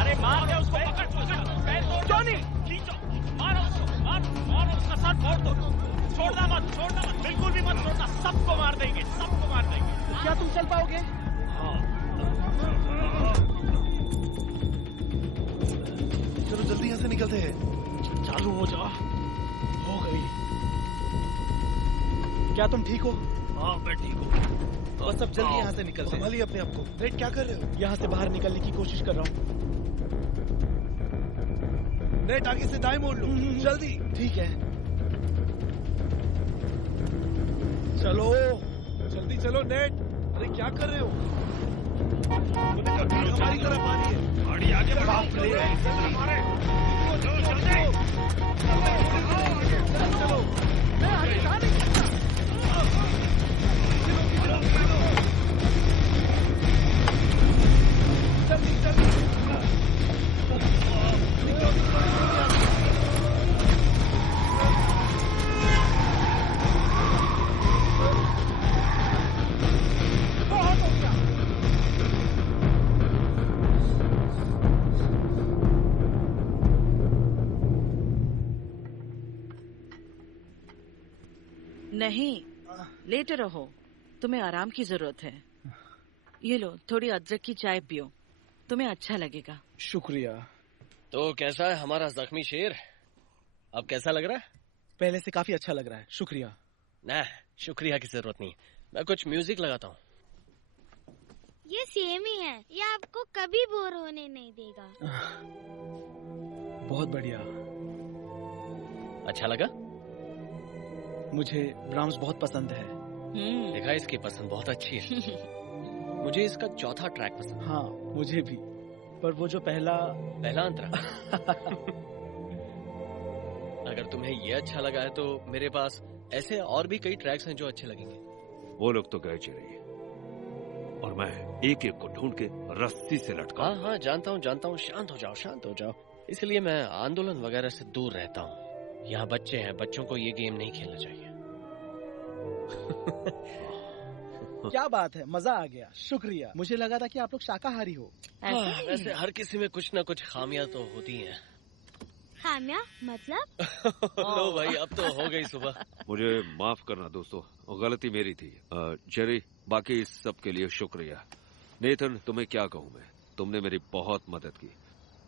अरे मार दे उसको, पकड़। जॉनी, खींचो, मारो उसको, मारो उसका सर फोड़ दो। छोड़ना मत, बिल्कुल भी मत छोड़ना। सबको मार देंगे। क्या तुम चल पाओगे? चलो जल्दी यहाँ से निकलते हैं। चालू हो जा। हो गई। क्या तुम ठीक हो? हाँ मैं ठीक हूँ। बस अब जल्दी यहाँ से निकलते हैं। संभालिए अपने आप को। वेट, क्या कर रहे हो? यहाँ से बाहर निकलने की कोशिश कर रहा हूँ। नेट आगे से दाएं मोड़ लो। जल्दी। ठीक है। चलो जल्दी चलो नेट। अरे क्या कर रहे हो? हमारी तरफ आ रही है। गाड़ी आगे बढ़ाओ। चलो मैं आगे जा नहीं सकता। जल्दी बहुत हो गया। नहीं, लेटे रहो, तुम्हें आराम की जरूरत है। ये लो, थोड़ी अदरक की चाय पियो, तुम्हें अच्छा लगेगा। शुक्रिया। तो कैसा है हमारा जख्मी शेर? अब कैसा लग रहा है? पहले से काफी अच्छा लग रहा है। शुक्रिया। ना, शुक्रिया की जरूरत नहीं। मैं कुछ म्यूजिक लगाता हूँ। ये सेम ही है, ये आपको कभी बोर होने नहीं देगा। बहुत बढ़िया। अच्छा लगा? मुझे ब्राह्म्स बहुत पसंद है। देखा, इसकी पसंद बहुत अच्छी है। मुझे इसका चौथा ट्रैक पसंद। हाँ, मुझे भी। पर वो जो पहला अंतरा अगर तुम्हें ये अच्छा लगा है तो मेरे पास ऐसे और भी कई ट्रैक्स हैं जो अच्छे लगेंगे। वो लोग तो गए चले और मैं एक एक को ढूंढ के रस्सी से लटका। हाँ, जानता हूँ। शांत हो जाओ। इसलिए मैं आंदोलन वगैरह से दूर रहता हूँ। यहाँ बच्चे हैं, बच्चों को ये गेम नहीं खेलना चाहिए। क्या बात है, मजा आ गया। शुक्रिया। मुझे लगा था कि आप लोग शाकाहारी हो। वैसे हर किसी में कुछ ना कुछ खामियां तो होती हैं। खामियां मतलब? लो भाई, अब तो हो गई सुबह। मुझे माफ करना दोस्तों, गलती मेरी थी। जेरी, बाकी इस सब के लिए शुक्रिया। नेथन, तुम्हें क्या कहूँ मैं, तुमने मेरी बहुत मदद की।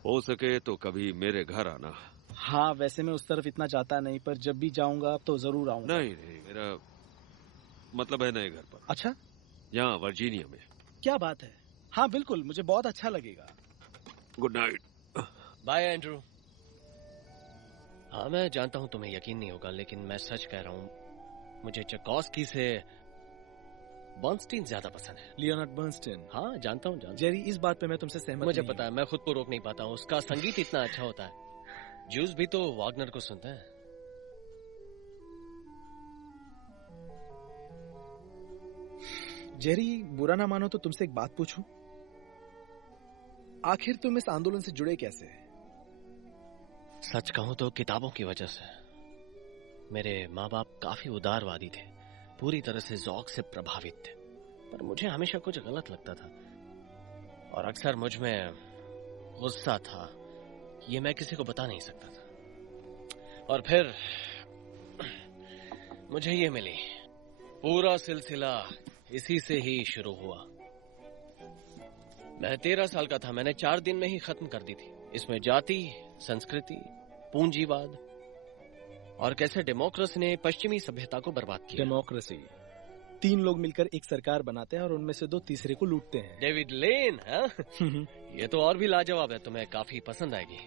हो सके तो कभी मेरे घर आना। हाँ, वैसे मैं उस तरफ इतना जाता नहीं, पर जब भी जाऊंगा तो जरूर आऊंगा। नहीं, मेरा मतलब है नए घर पर। अच्छा, यहाँ वर्जीनिया में। क्या बात है। हाँ बिल्कुल, मुझे बहुत अच्छा लगेगा। Good night. Bye Andrew. हाँ, मैं जानता हूँ तुम्हें यकीन नहीं होगा, लेकिन मैं सच कह रहा हूँ, मुझे चैकोस्की से बर्नस्टीन ज्यादा पसंद है। Leonard Bernstein. हाँ, जानता हूँ। जेरी, इस बात पे मैं तुमसे सहमत मुझे नहीं पता है, मैं खुद को रोक नहीं पाता हूँ। उसका संगीत इतना अच्छा होता है। ज्यूस भी तो वागनर को सुनते हैं। जेरी, बुरा ना मानो तो तुमसे एक बात पूछूं? आखिर तुम इस आंदोलन से जुड़े कैसे? सच कहूं तो किताबों की वजह से। मेरे माँ बाप काफी उदारवादी थे, पूरी तरह से ज़ौक़ से प्रभावित थे, पर मुझे हमेशा कुछ गलत लगता था और अक्सर मुझ में गुस्सा था। ये मैं किसी को बता नहीं सकता था। और फिर मुझे ये मिली। पूरा सिलसिला इसी से ही शुरू हुआ। मैं 13 साल का था, मैंने 4 दिन में ही खत्म कर दी थी। इसमें जाति, संस्कृति, पूंजीवाद और कैसे डेमोक्रेसी ने पश्चिमी सभ्यता को बर्बाद किया। डेमोक्रेसी, 3 लोग मिलकर एक सरकार बनाते हैं और उनमें से 2 तीसरे को लूटते हैं। डेविड लेन, हाँ? ये तो और भी लाजवाब है, तुम्हें काफी पसंद आएगी।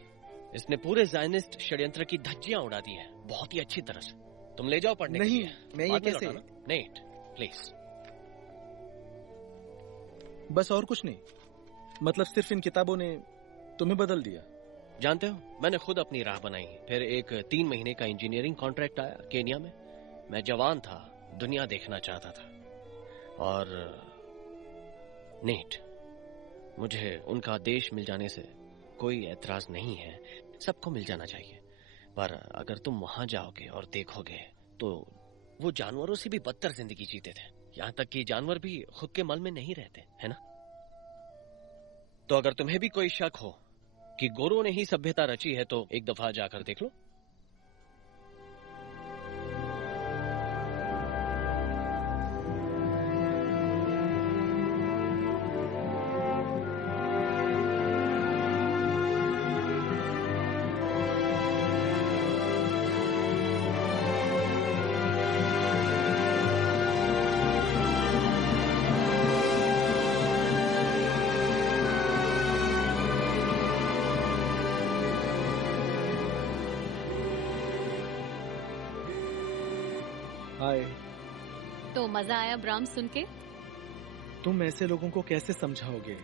इसने पूरे ज़ायनिस्ट षड्यंत्र की धज्जियां उड़ा दी हैं, बहुत ही अच्छी तरह से। तुम ले जाओ पढ़ने नहीं, के लिए। मैं ये कैसे? Net, please. बस और कुछ नहीं? मतलब सिर्फ इन किताबों ने तुम्हें बदल दिया? जानते हो, मैंने खुद अपनी राह बनाई। फिर एक 3 महीने का इंजीनियरिंग कॉन्ट्रैक्ट आया केन्या में। मैं जवान था, दुनिया देखना चाहता था। और नेट, मुझे उनका देश मिल जाने से कोई ऐतराज नहीं है, सबको मिल जाना चाहिए। पर अगर तुम वहां जाओगे और देखोगे तो वो जानवरों से भी बदतर जिंदगी जीते थे। यहाँ तक कि जानवर भी खुद के मल में नहीं रहते, है ना? तो अगर तुम्हें भी कोई शक हो कि गोरों ने ही सभ्यता रची है तो एक दफा जाकर देख लो। तो मजा आया ब्राह्म्स सुन के? तुम ऐसे लोगों को कैसे समझाओगे?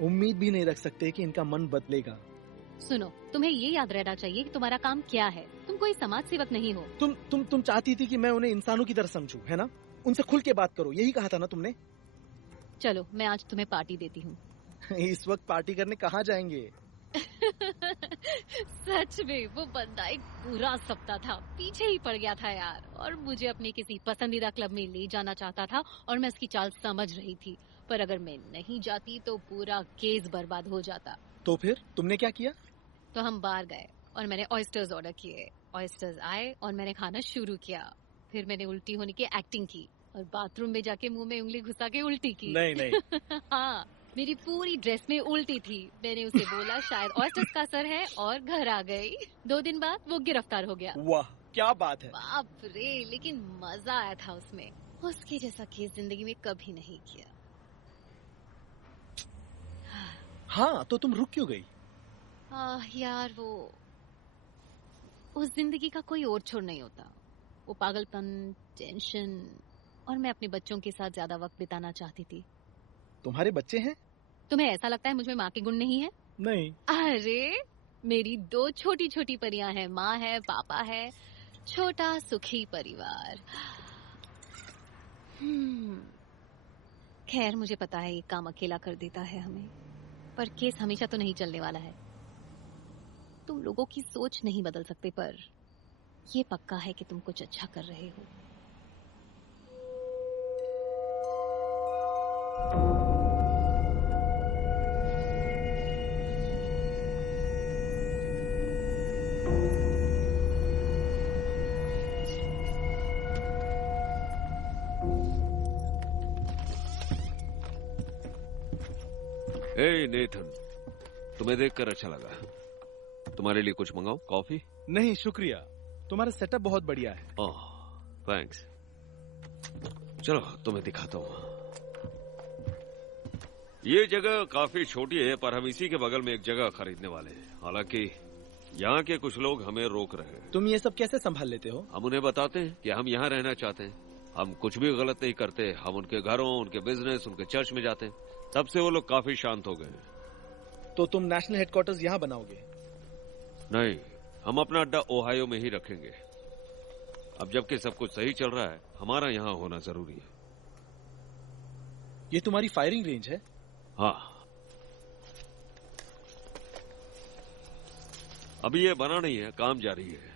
उम्मीद भी नहीं रख सकते कि इनका मन बदलेगा। सुनो, तुम्हें ये याद रहना चाहिए कि तुम्हारा काम क्या है। तुम कोई समाज सेवक नहीं हो। तुम चाहती थी कि मैं उन्हें इंसानों की तरह समझूं, है ना? उनसे खुल के बात करो, यही कहा था ना तुमने? चलो, मैं आज तुम्हें पार्टी देती हूँ। इस वक्त पार्टी करने कहाँ जाएंगे? सच में वो बंदा एक पूरा सप्ताह था, पीछे ही पड़ गया था यार। और मुझे अपने किसी पसंदीदा क्लब में ले जाना चाहता था और मैं उसकी चाल समझ रही थी। पर अगर मैं नहीं जाती तो पूरा केस बर्बाद हो जाता। तो फिर तुमने क्या किया? तो हम बाहर गए और मैंने ऑयस्टर्स ऑर्डर किए। ऑयस्टर्स आए और मैंने खाना शुरू किया। फिर मैंने उल्टी होने की एक्टिंग की और बाथरूम में जाके मुंह में उंगली घुसा के उल्टी की। नहीं। हाँ, मेरी पूरी ड्रेस में उल्टी थी। मैंने उसे बोला शायद ऑयस्टर्स का असर है और घर आ गई। 2 दिन बाद वो गिरफ्तार हो गया। वाह, क्या बात है। बाप रे, लेकिन मजा आया था उसमें। उसके जैसा केस जिंदगी में कभी नहीं किया। हाँ, तो तुम रुक क्यों गई? यार, वो उस जिंदगी का कोई और छोर नहीं होता। वो पागलपन, टेंशन, और मैं अपने बच्चों के साथ ज्यादा वक्त बिताना चाहती थी। तुम्हारे बच्चे हैं? तुम्हें ऐसा लगता है मुझमें माँ के गुण नहीं है? नहीं। अरे मेरी 2 छोटी छोटी परियां हैं, माँ है, पापा है, छोटा सुखी परिवार। खैर मुझे पता है ये काम अकेला कर देता है हमें, पर केस हमेशा तो नहीं चलने वाला है। तुम लोगों की सोच नहीं बदल सकते, पर ये पक्का है कि तुम कुछ अच्छा कर रहे हो। हे नेथन, तुम्हें देखकर अच्छा लगा। तुम्हारे लिए कुछ मंगाऊं? कॉफी? नहीं शुक्रिया, तुम्हारा सेटअप बहुत बढ़िया है। ओह थैंक्स। चलो तुम्हें दिखाता हूँ। ये जगह काफी छोटी है, पर हम इसी के बगल में एक जगह खरीदने वाले हैं। हालांकि यहाँ के कुछ लोग हमें रोक रहे हैं। तुम ये सब कैसे संभाल लेते हो? हम उन्हें बताते हैं कि हम यहाँ रहना चाहते हैं, हम कुछ भी गलत नहीं करते। हम उनके घरों, उनके बिजनेस, उनके चर्च में जाते हैं। तब से वो लोग काफी शांत हो गए हैं। तो तुम नेशनल हेडक्वार्टर्स यहाँ बनाओगे? नहीं, हम अपना अड्डा ओहायो में ही रखेंगे। अब जबकि सब कुछ सही चल रहा है, हमारा यहाँ होना जरूरी है। ये तुम्हारी फायरिंग रेंज है? हाँ। अभी ये बना नहीं है, काम जारी है।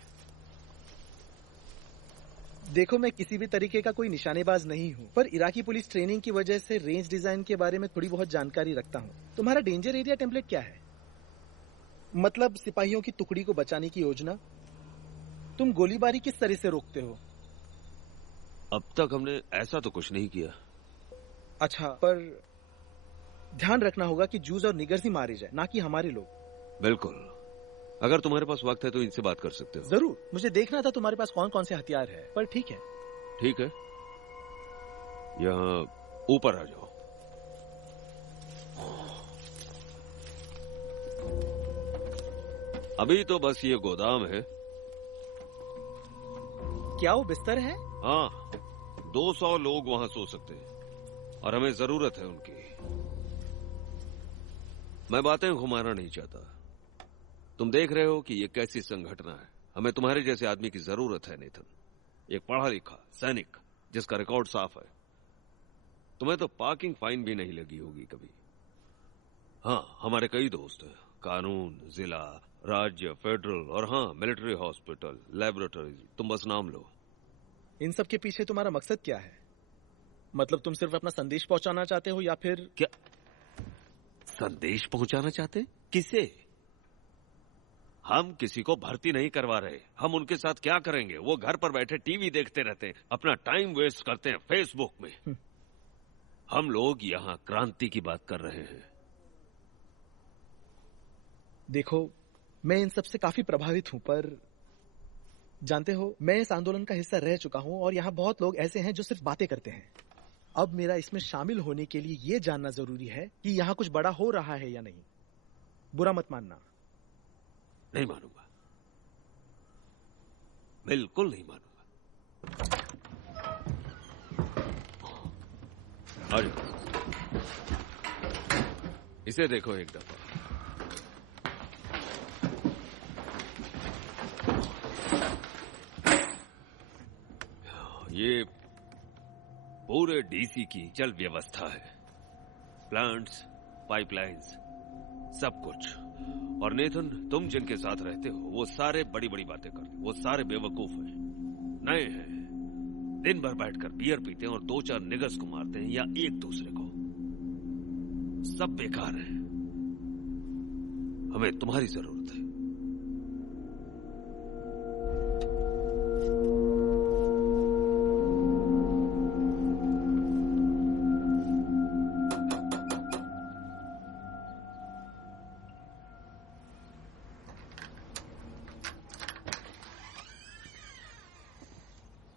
देखो मैं किसी भी तरीके का कोई निशानेबाज नहीं हूँ, पर इराकी पुलिस ट्रेनिंग की वजह से रेंज डिजाइन के बारे में थोड़ी बहुत जानकारी रखता हूँ। तुम्हारा डेंजर एरिया टेम्पलेट क्या है? मतलब सिपाहियों की टुकड़ी को बचाने की योजना। तुम गोलीबारी किस तरह से रोकते हो? अब तक हमने ऐसा तो कुछ नहीं किया। अच्छा, पर ध्यान रखना होगा कि जूस और निगर्स ही मारे जाए, ना कि हमारे लोग। बिल्कुल। अगर तुम्हारे पास वक्त है तो इनसे बात कर सकते हो। जरूर, मुझे देखना था तुम्हारे पास कौन कौन से हथियार है, पर ठीक है। ठीक है, यहाँ ऊपर आ जाओ। अभी तो बस ये गोदाम है। क्या वो बिस्तर है? हाँ, 200 लोग वहां सो सकते हैं और हमें जरूरत है उनकी। मैं बातें घुमाना नहीं चाहता। तुम देख रहे हो कि ये कैसी संगठना है। हमें तुम्हारे जैसे आदमी की जरूरत है नेथन, एक पढ़ा लिखा सैनिक जिसका रिकॉर्ड साफ है। तुम्हें तो पार्किंग फाइन भी नहीं लगी होगी कभी। हाँ, हमारे कई दोस्त हैं, कानून, जिला, राज्य, फेडरल और हाँ मिलिट्री हॉस्पिटल, लैबोरेटरीज। तुम बस नाम लो। इन सब के पीछे तुम्हारा मकसद क्या है? मतलब तुम सिर्फ अपना संदेश पहुंचाना चाहते हो या फिर? क्या संदेश पहुंचाना चाहते? किसे? हम किसी को भर्ती नहीं करवा रहे। हम उनके साथ क्या करेंगे? वो घर पर बैठे टीवी देखते रहते हैं, अपना टाइम वेस्ट करते हैं फेसबुक में। हम लोग यहाँ क्रांति की बात कर रहे हैं। देखो, मैं इन सब से काफी प्रभावित हूं, पर जानते हो मैं इस आंदोलन का हिस्सा रह चुका हूं और यहाँ बहुत लोग ऐसे हैं जो सिर्फ बातें करते हैं। अब मेरा इसमें शामिल होने के लिए ये जानना जरूरी है कि यहाँ कुछ बड़ा हो रहा है या नहीं। बुरा मत मानना। नहीं मानूंगा, बिल्कुल नहीं मानूंगा। अरे इसे देखो एक दफा। ये पूरे डीसी की जल व्यवस्था है, प्लांट्स, पाइपलाइंस, सब कुछ। और नेथन, तुम जिनके साथ रहते हो वो सारे बड़ी बड़ी बातें करते, वो सारे बेवकूफ हैं, नए हैं, दिन भर बैठकर बियर पीते हैं और 2-4 निगर्स को मारते हैं या एक दूसरे को। सब बेकार है। हमें तुम्हारी जरूरत है।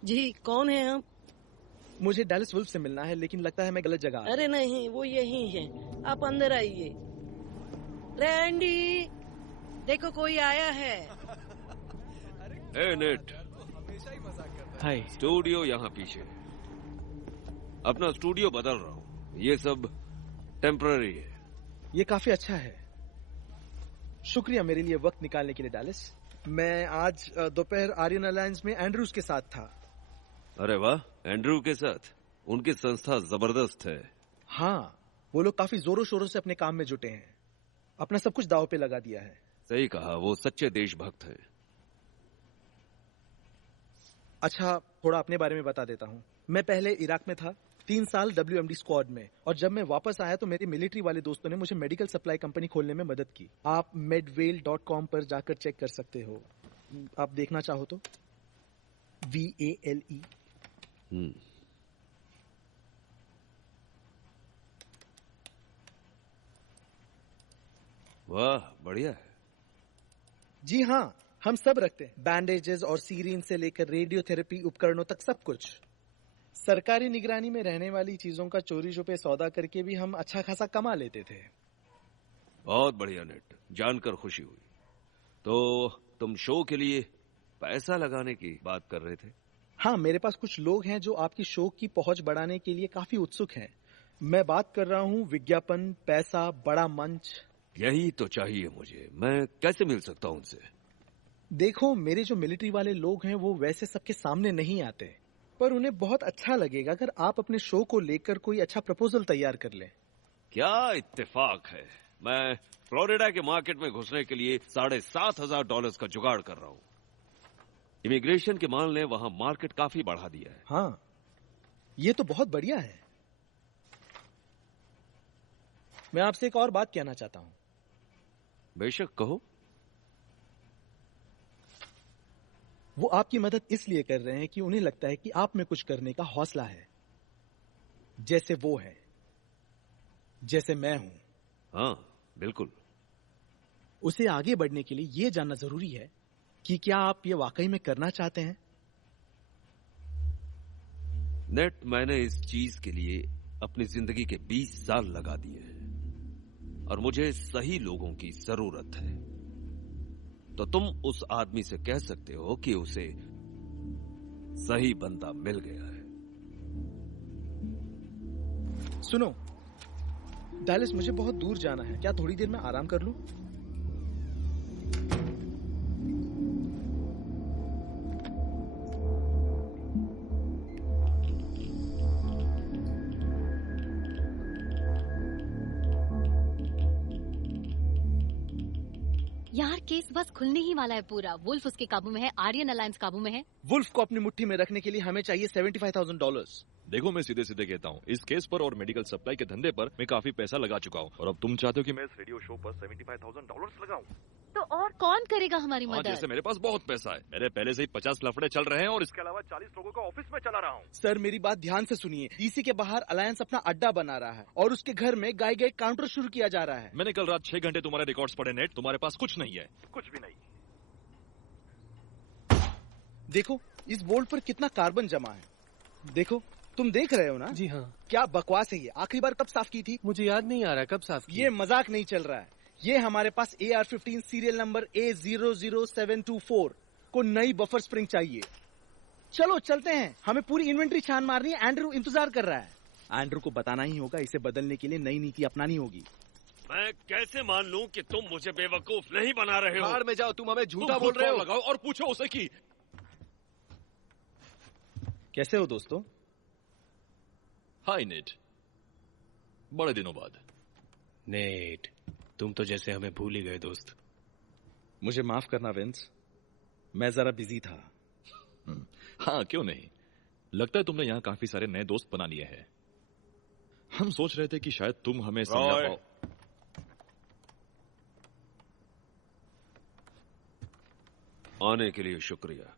जी कौन है आप? मुझे डैलिस वुल्फ से मिलना है, लेकिन लगता है मैं गलत जगह। अरे नहीं, वो यही है। आप अंदर आइए। रैंडी, देखो कोई आया है। हे नेट, हाय। स्टूडियो यहाँ पीछे। अपना स्टूडियो बदल रहा हूँ। ये सब टेम्पररी है। ये काफी अच्छा है। शुक्रिया मेरे लिए वक्त निकालने के लिए डालिस। मैं आज दोपहर आर्यन अलायंस में एंड्रूज के साथ था। अरे वाह, एंड्रू के साथ? उनकी संस्था जबरदस्त है। हाँ, वो लोग काफी जोरों शोरों से अपने काम में जुटे हैं, अपना सब कुछ दांव पे लगा दिया है। सही कहा, वो सच्चे देशभक्त हैं। अच्छा, थोड़ा अपने बारे में बता देता हूँ। मैं पहले इराक में था, 3 साल WMD स्क्वाड में, और जब मैं वापस आया तो मेरे मिलिट्री वाले दोस्तों ने मुझे मेडिकल सप्लाई कंपनी खोलने में मदद की। आप medvail.com पर जाकर चेक कर सकते हो, आप देखना चाहो तो। VALE। वाह, बढ़िया है। जी हाँ, हम सब रखते हैं, बैंडेजेस और सीरीन से लेकर रेडियोथेरेपी उपकरणों तक सब कुछ। सरकारी निगरानी में रहने वाली चीजों का चोरी छुपे सौदा करके भी हम अच्छा खासा कमा लेते थे। बहुत बढ़िया नेट, जानकर खुशी हुई। तो तुम शो के लिए पैसा लगाने की बात कर रहे थे? हाँ, मेरे पास कुछ लोग हैं जो आपकी शो की पहुंच बढ़ाने के लिए काफी उत्सुक हैं। मैं बात कर रहा हूँ विज्ञापन, पैसा, बड़ा मंच। यही तो चाहिए मुझे। मैं कैसे मिल सकता हूँ उनसे? देखो, मेरे जो मिलिट्री वाले लोग हैं वो वैसे सबके सामने नहीं आते, पर उन्हें बहुत अच्छा लगेगा अगर आप अपने शो को लेकर कोई अच्छा प्रपोजल तैयार कर लें। क्या इत्तेफाक है। मैं फ्लोरिडा के मार्केट में घुसने के लिए $7,500 का जुगाड़ कर रहा हूँ। इमिग्रेशन के माल ने वहां मार्केट काफी बढ़ा दिया है। हाँ, ये तो बहुत बढ़िया है। मैं आपसे एक और बात कहना चाहता हूँ। बेशक, कहो। वो आपकी मदद इसलिए कर रहे हैं कि उन्हें लगता है कि आप में कुछ करने का हौसला है, जैसे वो है, जैसे मैं हूं। हाँ, बिल्कुल। उसे आगे बढ़ने के लिए यह जानना जरूरी है कि क्या आप ये वाकई में करना चाहते हैं। नेट, मैंने इस चीज के लिए अपनी जिंदगी के 20 साल लगा दिए हैं और मुझे सही लोगों की जरूरत है। तो तुम उस आदमी से कह सकते हो कि उसे सही बंदा मिल गया है। सुनो डालिस, मुझे बहुत दूर जाना है, क्या थोड़ी देर में आराम कर लूं? यार, केस बस खुलने ही वाला है पूरा। वुल्फ उसके काबू में है, आर्यन अलायंस काबू में है। वुल्फ को अपनी मुट्ठी में रखने के लिए हमें चाहिए $75,000। देखो, मैं सीधे सीधे कहता हूँ, इस केस पर और मेडिकल सप्लाई के धंधे पर मैं काफी पैसा लगा चुका हूँ, और अब तुम चाहते हो कि मैं इस रेडियो शो पर $75,000 लगाऊं? तो और कौन करेगा हमारी मदद? जैसे मेरे पास बहुत पैसा है, मेरे पहले से ही 50 लफड़े चल रहे हैं और इसके अलावा 40 लोगों का ऑफिस में चला रहा हूँ। सर, मेरी बात ध्यान से सुनिए। डीसी के बाहर अलायंस अपना अड्डा बना रहा है और उसके घर में गाय गाय काउंटर शुरू किया जा रहा है। मैंने कल रात 6 घंटे तुम्हारे रिकॉर्ड्स पढ़े नेट, तुम्हारे पास कुछ नहीं है, कुछ भी नहीं। देखो, इस बोर्ड पर कितना कार्बन जमा है। देखो, तुम देख रहे हो ना? जी हाँ। क्या बकवास है ये। आखिरी बार कब साफ की थी? मुझे याद नहीं आ रहा कब साफ की। ये मजाक नहीं चल रहा है। ये हमारे पास AR-15 सीरियल नंबर A00724 को नई बफर स्प्रिंग चाहिए। चलो चलते हैं, हमें पूरी इन्वेंट्री छान मारनी है। एंड्रू इंतजार कर रहा है। एंड्रू को बताना ही होगा, इसे बदलने के लिए नई नीति अपनानी होगी। मैं कैसे मान लूं कि तुम मुझे बेवकूफ नहीं बना रहे हो? कार में जाओ, तुम हमें झूठा बोल रहे हो। लगाओ और पूछो उसे कि कैसे हो दोस्तों? हाय नेट, बड़े दिनों बाद। नेट, तुम तो जैसे हमें भूल ही गए दोस्त। मुझे माफ करना विंस, मैं जरा बिजी था। हाँ, क्यों नहीं। लगता है तुमने यहाँ काफी सारे नए दोस्त बना लिए हैं। हम सोच रहे थे कि शायद तुम हमें समझा पाओ। आने के लिए शुक्रिया।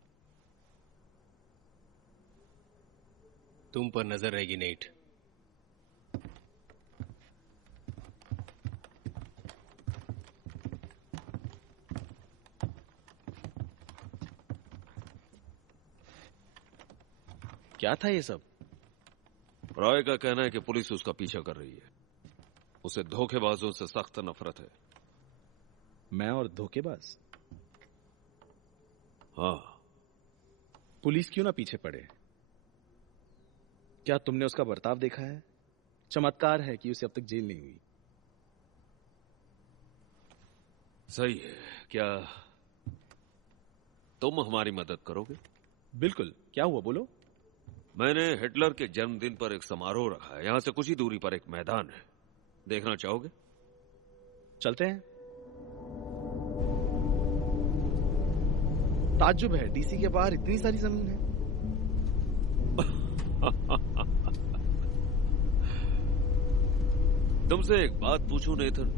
तुम पर नजर रहेगी नेट। क्या था ये सब? रॉय का कहना है कि पुलिस उसका पीछा कर रही है। उसे धोखेबाजों से सख्त नफरत है। मैं और धोखेबाज? हाँ। पुलिस क्यों ना पीछे पड़े? क्या तुमने उसका बर्ताव देखा है? चमत्कार है कि उसे अब तक जेल नहीं हुई। सही है। क्या तुम हमारी मदद करोगे? बिल्कुल। क्या हुआ, बोलो। मैंने हिटलर के जन्मदिन पर एक समारोह रखा है। यहां से कुछ ही दूरी पर एक मैदान है। देखना चाहोगे? चलते हैं। ताज्जुब है, डीसी के बाहर इतनी सारी जमीन है। तुमसे एक बात पूछूं नेथन,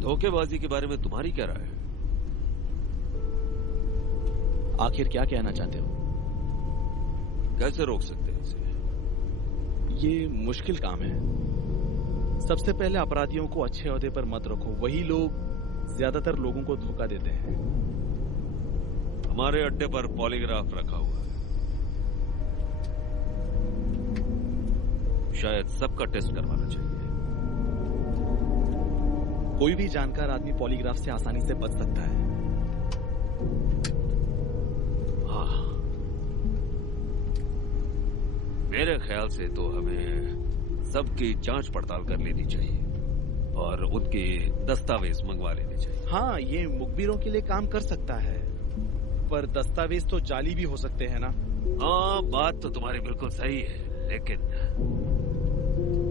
धोखेबाजी के बारे में तुम्हारी क्या राय है? आखिर क्या कहना चाहते हो? कैसे रोक सकते हैं इसे? ये मुश्किल काम है। सबसे पहले अपराधियों को अच्छे ओहदे पर मत रखो। वही लोग ज्यादातर लोगों को धोखा देते हैं। हमारे अड्डे पर पॉलीग्राफ रखा हुआ है। शायद सबका टेस्ट करवाना चाहिए। कोई भी जानकार आदमी पॉलीग्राफ से आसानी से बच सकता है। हाँ, मेरे ख्याल से तो हमें सबकी जांच पड़ताल कर लेनी चाहिए और उनके दस्तावेज मंगवा लेने चाहिए। हाँ, ये मुखबिरों के लिए काम कर सकता है, पर दस्तावेज तो जाली भी हो सकते हैं ना। हाँ, बात तो तुम्हारी बिल्कुल सही है, लेकिन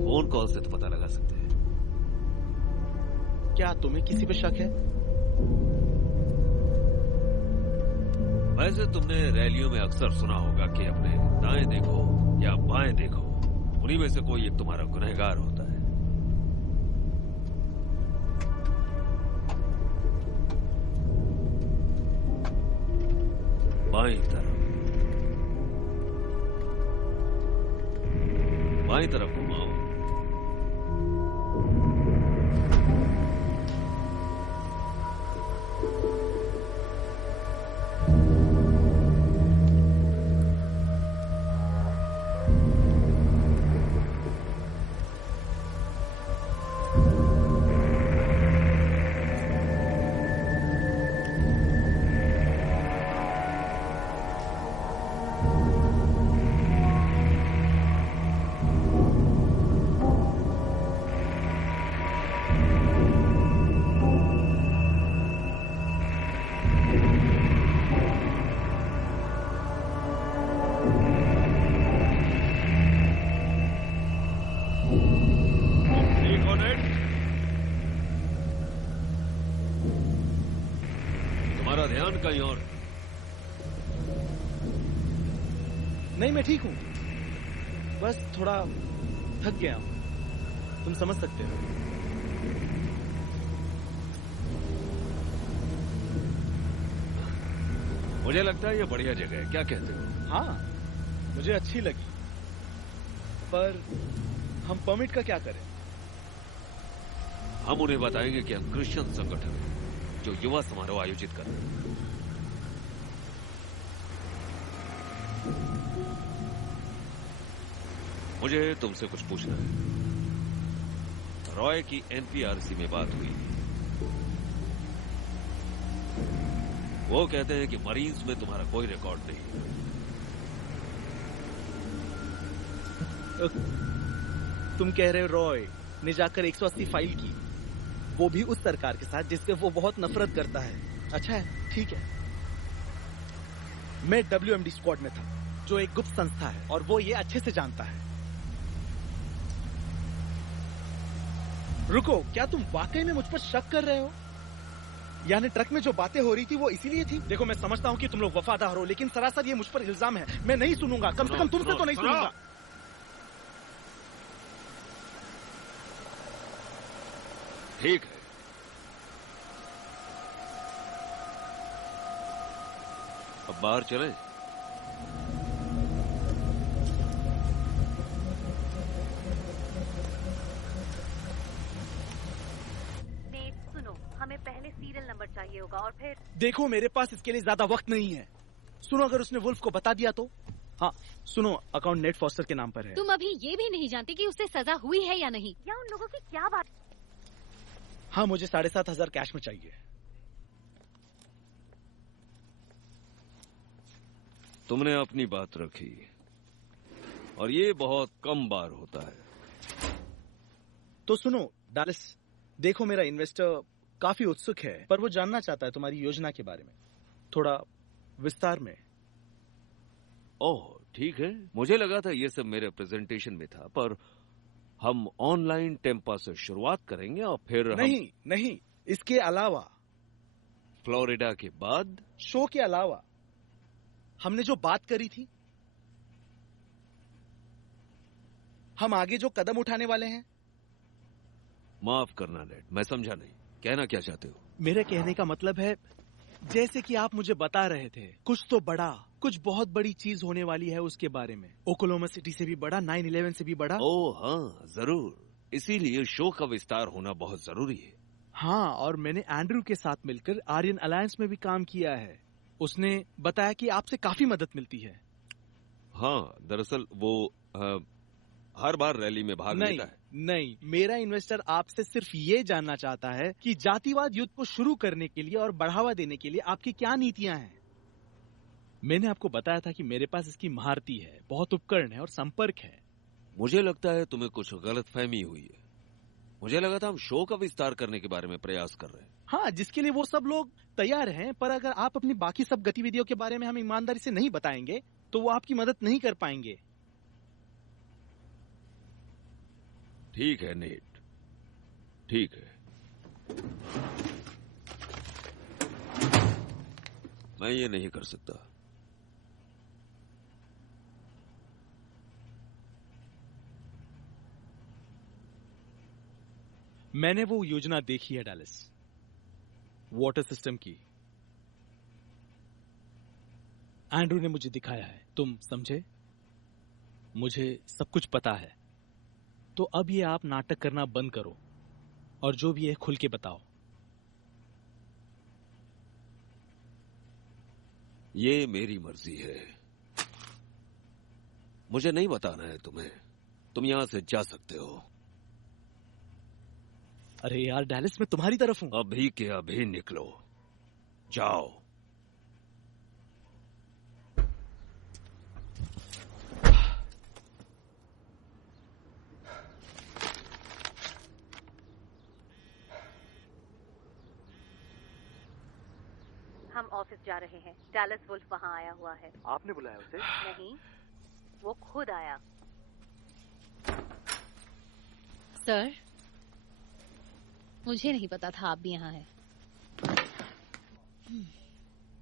फोन कॉल से तो पता लगा सकते हैं। क्या तुम्हें किसी पे शक है? वैसे तुमने रैलियों में अक्सर सुना होगा कि अपने दाएं देखो या बाएं देखो, उन्हीं में से कोई एक तुम्हारा गुनहगार होता है। बाईं तरफ घुमाओ। कहीं और? नहीं, मैं ठीक हूं, बस थोड़ा थक गया हूं। तुम समझ सकते हो। मुझे लगता है ये बढ़िया जगह है, क्या कहते हो? हाँ, मुझे अच्छी लगी, पर हम परमिट का क्या करें? हम उन्हें बताएंगे कि हम क्रिश्चियन संगठन हैं जो युवा समारोह आयोजित कर रहे हैं। मुझे तुमसे कुछ पूछना है। रॉय की एनपीआरसी में बात हुई। वो कहते हैं कि मरीन्स में तुम्हारा कोई रिकॉर्ड नहीं है। तुम कह रहे हो रॉय ने जाकर 180 फाइल की, वो भी उस सरकार के साथ जिससे वो बहुत नफरत करता है। अच्छा है, ठीक है। मैं WMD स्क्वाड में था, जो एक गुप्त संस्था है, और वो ये अच्छे से जानता है। रुको, क्या तुम वाकई में मुझ पर शक कर रहे हो? यानी ट्रक में जो बातें हो रही थी वो इसीलिए थी? देखो, मैं समझता हूँ कि तुम लोग वफादार हो, लेकिन सरासर ये मुझ पर इल्जाम है। मैं नहीं सुनूंगा, कम से कम तुमसे तो नहीं सुनूंगा। ठीक है, अब बाहर चलें। सुनो, हमें पहले सीरियल नंबर चाहिए होगा और फिर। देखो, मेरे पास इसके लिए ज्यादा वक्त नहीं है। सुनो, अगर उसने वुल्फ को बता दिया तो? हाँ सुनो, अकाउंट नेट फॉस्टर के नाम पर है। तुम अभी ये भी नहीं जानते कि उसे सजा हुई है या नहीं। या उन लोगों की क्या बात? हाँ, मुझे 7,500 कैश में चाहिए। तुमने अपनी बात रखी, और ये बहुत कम बार होता है। तो सुनो डालिस, देखो, मेरा इन्वेस्टर काफी उत्सुक है, पर वो जानना चाहता है तुम्हारी योजना के बारे में थोड़ा विस्तार में। ओह ठीक है, मुझे लगा था ये सब मेरे प्रेजेंटेशन में था, पर हम ऑनलाइन टेम्पा से शुरुआत करेंगे और फिर नहीं, इसके अलावा फ्लोरिडा के बाद शो के अलावा हमने जो बात करी थी, हम आगे जो कदम उठाने वाले हैं। माफ करना नेट, मैं समझा नहीं, कहना क्या चाहते हो? मेरे कहने का मतलब है, जैसे कि आप मुझे बता रहे थे, कुछ तो बड़ा, कुछ बहुत बड़ी चीज होने वाली है उसके बारे में। ओक्लाहोमा सिटी से भी बड़ा, 9/11 से भी बड़ा। ओह हाँ जरूर, इसीलिए शो का विस्तार होना बहुत जरूरी है। हाँ, और मैंने एंड्रू के साथ मिलकर आर्यन अलायंस में भी काम किया है। उसने बताया कि आपसे काफी मदद मिलती है। हाँ, दरअसल वो हर बार रैली में भाग लेता है। नहीं, मेरा इन्वेस्टर आपसे सिर्फ ये जानना चाहता है कि जातिवाद युद्ध को शुरू करने के लिए और बढ़ावा देने के लिए आपकी क्या नीतियां हैं। मैंने आपको बताया था कि मेरे पास इसकी महारती है, बहुत उपकरण है और संपर्क है। मुझे लगता है तुम्हें कुछ गलतफहमी हुई है। मुझे लगा था हम शो का विस्तार करने के बारे में प्रयास कर रहे हैं। हाँ, जिसके लिए वो सब लोग तैयार हैं, पर अगर आप अपनी बाकी सब गतिविधियों के बारे में हमें ईमानदारी से नहीं बताएंगे तो वो आपकी मदद नहीं कर पाएंगे। ठीक है नेट, ठीक है, मैं ये नहीं कर सकता। मैंने वो योजना देखी है डैलिस, वाटर सिस्टम की। एंड्रू ने मुझे दिखाया है, तुम समझे? मुझे सब कुछ पता है। तो अब ये आप नाटक करना बंद करो और जो भी है खुल के बताओ। ये मेरी मर्जी है, मुझे नहीं बताना है तुम्हें। तुम यहां से जा सकते हो। अरे यार डैलिस, मैं तुम्हारी तरफ हूं। अभी के अभी निकलो, जाओ। हम ऑफिस जा रहे हैं। डैलस वुल्फ वहाँ आया हुआ है। आपने बुलाया उसे? नहीं, वो खुद आया। सर, मुझे नहीं पता था आप भी यहाँ हैं।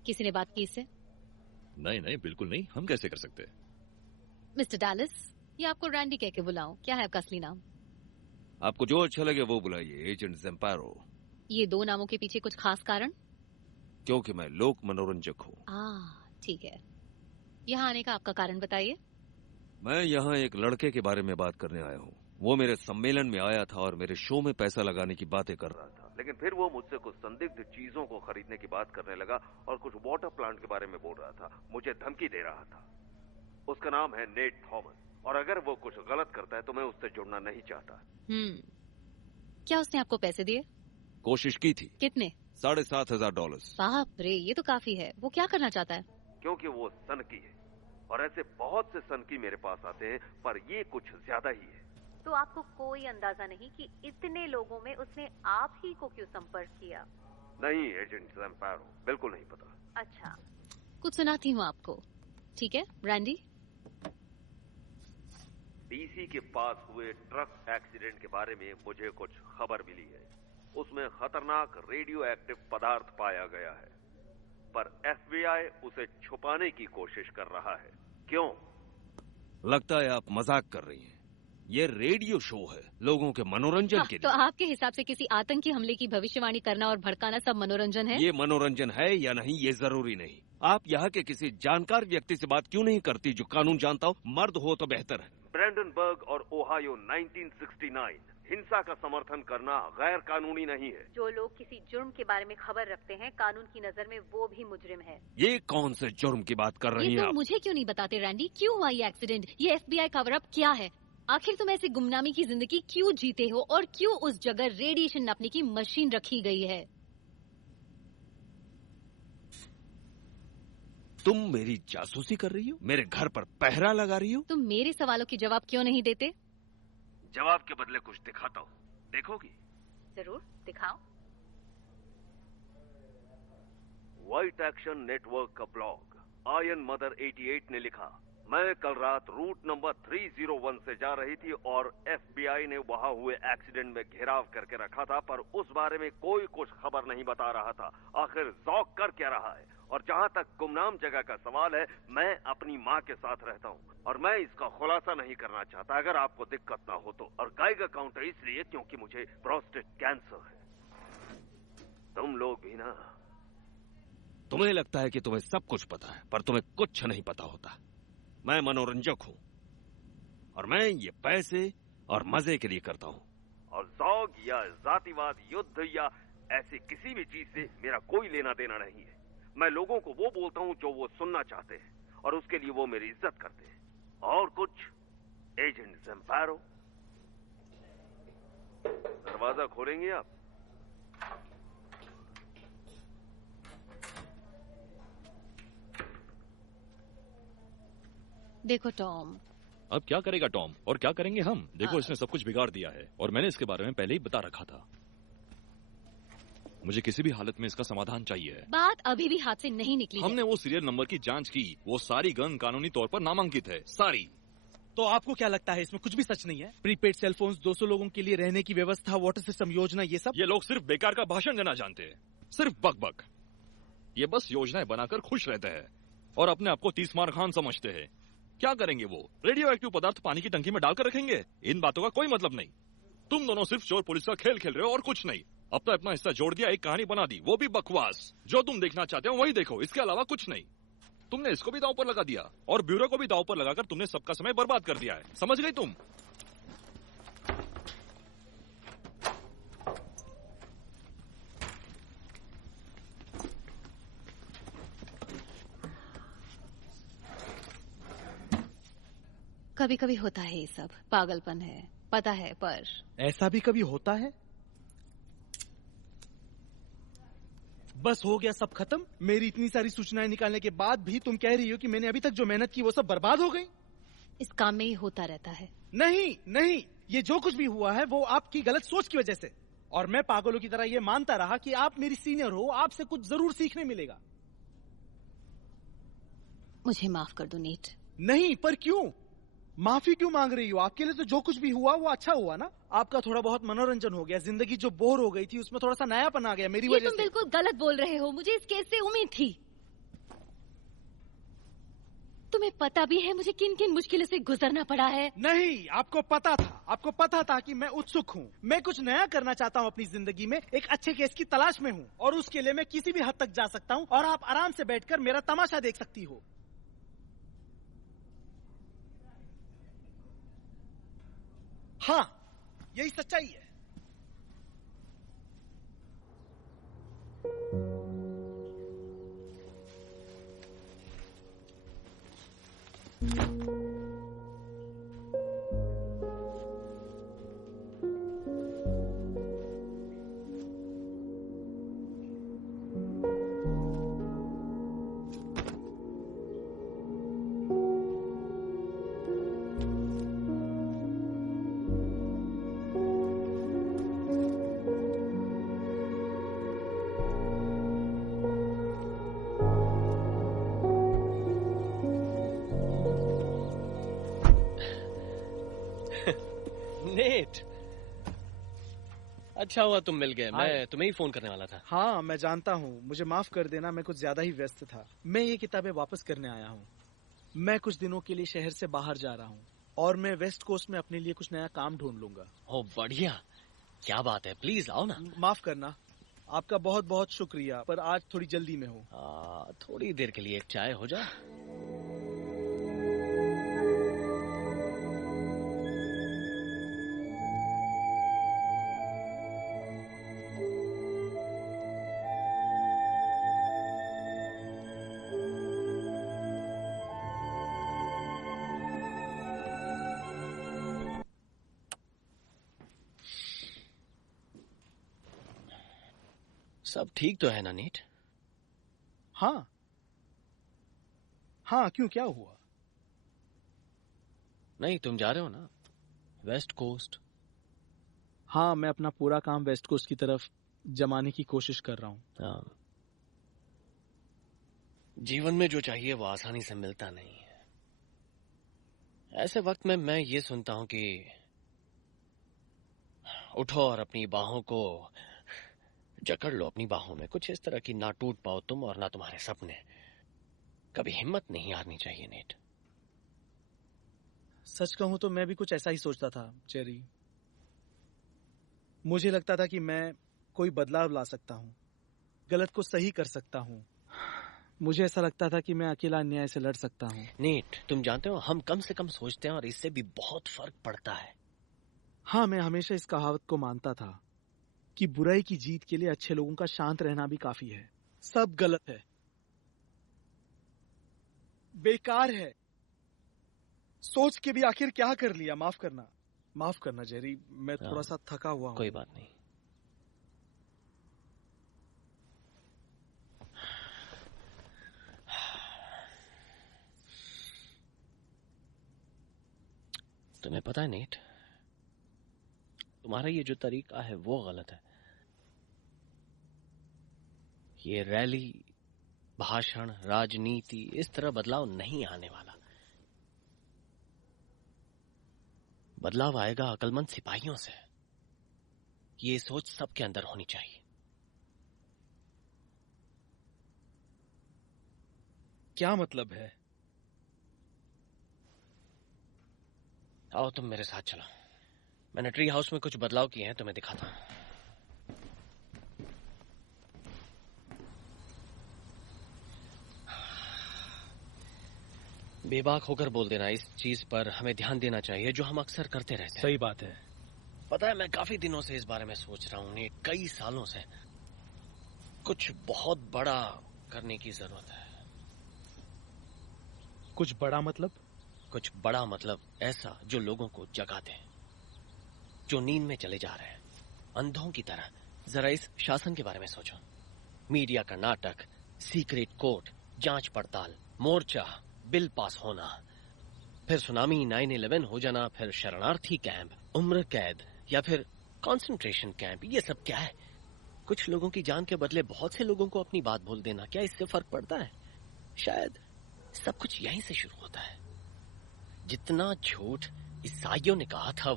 किसी ने बात की इससे? नहीं नहीं, बिल्कुल नहीं, हम कैसे कर सकते? मिस्टर डैलिस, ये आपको रैंडी कह के बुलाऊं? क्या है आपका असली नाम? आपको जो अच्छा लगे वो बुलाइए, एजेंट ज़ेम्पारो। ये दो नामों के पीछे कुछ खास कारण? क्योंकि मैं लोक मनोरंजक हूँ। ठीक है, यहाँ आने का आपका कारण बताइए। मैं यहाँ एक लड़के के बारे में बात करने आया हूँ। वो मेरे सम्मेलन में आया था और मेरे शो में पैसा लगाने की बातें कर रहा था, लेकिन फिर वो मुझसे कुछ संदिग्ध चीजों को खरीदने की बात करने लगा और कुछ वाटर प्लांट के बारे में बोल रहा था। मुझे धमकी दे रहा था। उसका नाम है नेट थॉमस, और अगर वो कुछ गलत करता है तो मैं उससे जुड़ना नहीं चाहता। क्या उसने आपको पैसे दिए? कोशिश की थी। कितने? $7,500। बाप रे, ये तो काफी है। वो क्या करना चाहता है? क्योंकि वो सनकी है, और ऐसे बहुत से सनकी मेरे पास आते हैं, पर ये कुछ ज्यादा ही है। तो आपको कोई अंदाजा नहीं कि इतने लोगों में उसने आप ही को क्यों संपर्क किया? नहीं एजेंट ज़ेम्पारो, बिल्कुल नहीं पता। अच्छा, कुछ सुनाती हूँ आपको, ठीक है रैंडी? डीसी के पास हुए ट्रक एक्सीडेंट के बारे में मुझे कुछ खबर मिली है। उसमें खतरनाक रेडियो एक्टिव पदार्थ पाया गया है, पर एफबीआई उसे छुपाने की कोशिश कर रहा है। क्यों? लगता है आप मजाक कर रही हैं। ये रेडियो शो है, लोगों के मनोरंजन के लिए। तो आपके हिसाब से किसी आतंकी हमले की भविष्यवाणी करना और भड़काना सब मनोरंजन है? ये मनोरंजन है या नहीं ये जरूरी नहीं। आप यहाँ के किसी जानकार व्यक्ति से बात क्यों नहीं करती जो कानून जानता हो? मर्द हो तो बेहतर है। ब्रैंडनबर्ग और ओहायो 1969, हिंसा का समर्थन करना गैर कानूनी नहीं है। जो लोग किसी जुर्म के बारे में खबर रखते हैं, कानून की नजर में वो भी मुजरिम है। ये कौन से जुर्म की बात कर रही हैं आप? मुझे क्यों नहीं बताते रैंडी? क्यों हुआ ये एक्सीडेंट? ये एफबीआई कवर अप क्या है? आखिर तुम ऐसी गुमनामी की जिंदगी क्यों जीते हो, और क्यों उस जगह रेडिएशन नापने की मशीन रखी गई है? तुम मेरी जासूसी कर रही हो? मेरे घर पर पहरा लगा रही हो? तुम मेरे सवालों के जवाब क्यों नहीं देते? जवाब के बदले कुछ दिखाता हूँ, देखोगी? जरूर, दिखाओ। व्हाइट एक्शन नेटवर्क का ब्लॉग आयन मदर 88 ने लिखा, मैं कल रात रूट नंबर 301 से जा रही थी और FBI ने वहां हुए एक्सीडेंट में घेराव करके रखा था, पर उस बारे में कोई कुछ खबर नहीं बता रहा था। आखिर ज़ौक कर क्या रहा है? और जहां तक गुमनाम जगह का सवाल है, मैं अपनी माँ के साथ रहता हूँ और मैं इसका खुलासा नहीं करना चाहता अगर आपको दिक्कत ना हो तो। और गाइगर काउंटर इसलिए क्योंकि मुझे प्रोस्टेट कैंसर है। तुम लोग भी ना। तुम्हें लगता है कि तुम्हें सब कुछ पता है, पर तुम्हें कुछ नहीं पता होता। मैं मनोरंजक हूँ और मैं ये पैसे और मजे के लिए करता हूँ। और ज़ौग या जातिवाद, युद्ध या ऐसी किसी भी चीज से मेरा कोई लेना देना नहीं है। मैं लोगों को वो बोलता हूँ जो वो सुनना चाहते हैं और उसके लिए वो मेरी इज्जत करते हैं। और कुछ एजेंट ज़ैम्पैरो, दरवाजा खोलेंगे आप? देखो टॉम, अब क्या करेगा टॉम और क्या करेंगे हम? देखो इसने सब कुछ बिगाड़ दिया है और मैंने इसके बारे में पहले ही बता रखा था। मुझे किसी भी हालत में इसका समाधान चाहिए। बात अभी भी हाथ से नहीं निकली हमने वो सीरियल नंबर की जांच की, वो सारी गन कानूनी तौर पर नामांकित है, सारी। तो आपको क्या लगता है इसमें कुछ भी सच नहीं है? प्रीपेड सेलफोन्स, 200 लोगों के लिए रहने की व्यवस्था, वाटर सिस्टम योजना, ये सब? ये लोग सिर्फ बेकार का भाषण देना जानते हैं, सिर्फ बक। ये बस योजनाएं बनाकर खुश रहते हैं और अपने आप को तीसमार खान समझते हैं। क्या करेंगे वो? रेडियो एक्टिव पदार्थ पानी की टंकी में डालकर रखेंगे? इन बातों का कोई मतलब नहीं। तुम दोनों सिर्फ चोर पुलिस का खेल खेल रहे हो और कुछ नहीं। अब तो अपना हिस्सा जोड़ दिया, एक कहानी बना दी, वो भी बकवास। जो तुम देखना चाहते हो वही देखो, इसके अलावा कुछ नहीं। तुमने इसको भी दांव पर लगा दिया और ब्यूरो को भी दांव पर लगाकर तुमने सबका समय बर्बाद कर दिया है। समझ गई तुम? कभी कभी होता है, ये सब पागलपन है, पता है, पर ऐसा भी कभी होता है? बस हो गया सब खत्म? मेरी इतनी सारी सूचनाएं निकालने के बाद भी तुम कह रही हो कि मैंने अभी तक जो मेहनत की वो सब बर्बाद हो गई? इस काम में ही होता रहता है। नहीं नहीं, ये जो कुछ भी हुआ है वो आपकी गलत सोच की वजह से। और मैं पागलों की तरह ये मानता रहा कि आप मेरी सीनियर हो, आपसे कुछ जरूर सीखने मिलेगा। मुझे माफ कर दो नीट। नहीं, पर क्यों? माफी क्यों मांग रही हो? आपके लिए तो जो कुछ भी हुआ वो अच्छा हुआ ना। आपका थोड़ा बहुत मनोरंजन हो गया, जिंदगी जो बोर हो गई थी उसमें थोड़ा सा नयापन आ गया मेरी वजह से। तुम बिल्कुल गलत बोल रहे हो, मुझे इस केस से उम्मीद थी। तुम्हें पता भी है मुझे किन किन मुश्किलों से गुजरना पड़ा है। नहीं, आपको पता था कि मैं उत्सुक हूँ। मैं कुछ नया करना चाहता हूँ अपनी जिंदगी में, एक अच्छे केस की तलाश में हूँ और उसके लिए मैं किसी भी हद तक जा सकता हूँ और आप आराम से बैठकर मेरा तमाशा देख सकती हो। हाँ, यही सच्चाई है। नेट, अच्छा हुआ तुम मिल गए। मैं तुम्हें ही फोन करने वाला था। हाँ, मैं जानता हूँ, मुझे माफ कर देना, मैं कुछ ज्यादा ही व्यस्त था। मैं ये किताबें वापस करने आया हूँ। मैं कुछ दिनों के लिए शहर से बाहर जा रहा हूँ और मैं वेस्ट कोस्ट में अपने लिए कुछ नया काम ढूंढ लूंगा। ओह बढ़िया, क्या बात है, प्लीज आओ ना। माफ करना, आपका बहुत बहुत शुक्रिया, पर आज थोड़ी जल्दी में हूँ। थोड़ी देर के लिए एक चाय हो जाए? सब ठीक तो है ना नीट? हाँ हाँ, क्यों, क्या हुआ? नहीं, तुम जा रहे हो ना वेस्ट कोस्ट? हाँ, मैं अपना पूरा काम वेस्ट कोस्ट की तरफ जमाने की कोशिश कर रहा हूँ। जीवन में जो चाहिए वो आसानी से मिलता नहीं है। ऐसे वक्त में मैं ये सुनता हूं कि उठो और अपनी बाहों को जकड़ लो अपनी बाहों में, कुछ इस तरह की, ना टूट पाओ तुम और ना तुम्हारे सपने। कभी हिम्मत नहीं हारनी चाहिए नेट। सच कहूं तो मैं भी कुछ ऐसा ही सोचता था जेरी। मुझे लगता था कि मैं कोई बदलाव ला सकता हूं, गलत को सही कर सकता हूं। मुझे ऐसा लगता था कि मैं अकेला अन्याय से लड़ सकता हूं। नेट, तुम जानते हो हम कम से कम सोचते हैं और इससे भी बहुत फर्क पड़ता है। हाँ, मैं हमेशा इस कहावत को मानता था कि बुराई की जीत के लिए अच्छे लोगों का शांत रहना भी काफी है। सब गलत है, बेकार है, सोच के भी आखिर क्या कर लिया। माफ करना जेरी, मैं थोड़ा सा थका हुआ हूं। कोई बात नहीं। तुम्हें पता है नेट, तुम्हारा ये जो तरीका है वो गलत है। ये रैली, भाषण, राजनीति, इस तरह बदलाव नहीं आने वाला। बदलाव आएगा अक्लमंद सिपाहियों से। ये सोच सबके अंदर होनी चाहिए। क्या मतलब है? आओ तुम मेरे साथ चलो। मैंने ट्री हाउस में कुछ बदलाव किए हैं, तुम्हें दिखाता हूं। बेबाक होकर बोल देना, इस चीज पर हमें ध्यान देना चाहिए जो हम अक्सर करते रहते हैं। सही बात है। पता है, मैं काफी दिनों से इस बारे में सोच रहा हूं, कई सालों से। कुछ बहुत बड़ा करने की जरूरत है। कुछ बड़ा मतलब? कुछ बड़ा मतलब ऐसा जो लोगों को जगा दे, जो नींद में चले जा रहे हैं अंधों की तरह। जरा इस शासन के बारे में सोचो। मीडिया का नाटक, सीक्रेट कोर्ट, जांच पड़ताल, मोर्चा, बिल पास होना, फिर सुनामी, 9/11 हो जाना, फिर शरणार्थी कैंप, उम्र कैद या फिर कंसंट्रेशन कैंप। ये सब क्या है? कुछ लोगों की जान के बदले बहुत से लोगों को अपनी बात बोल देना। क्या इससे फर्क पड़ता है? शायद सब कुछ यहीं से शुरू होता है। जितना झूठ ईसाइयों ने कहा था,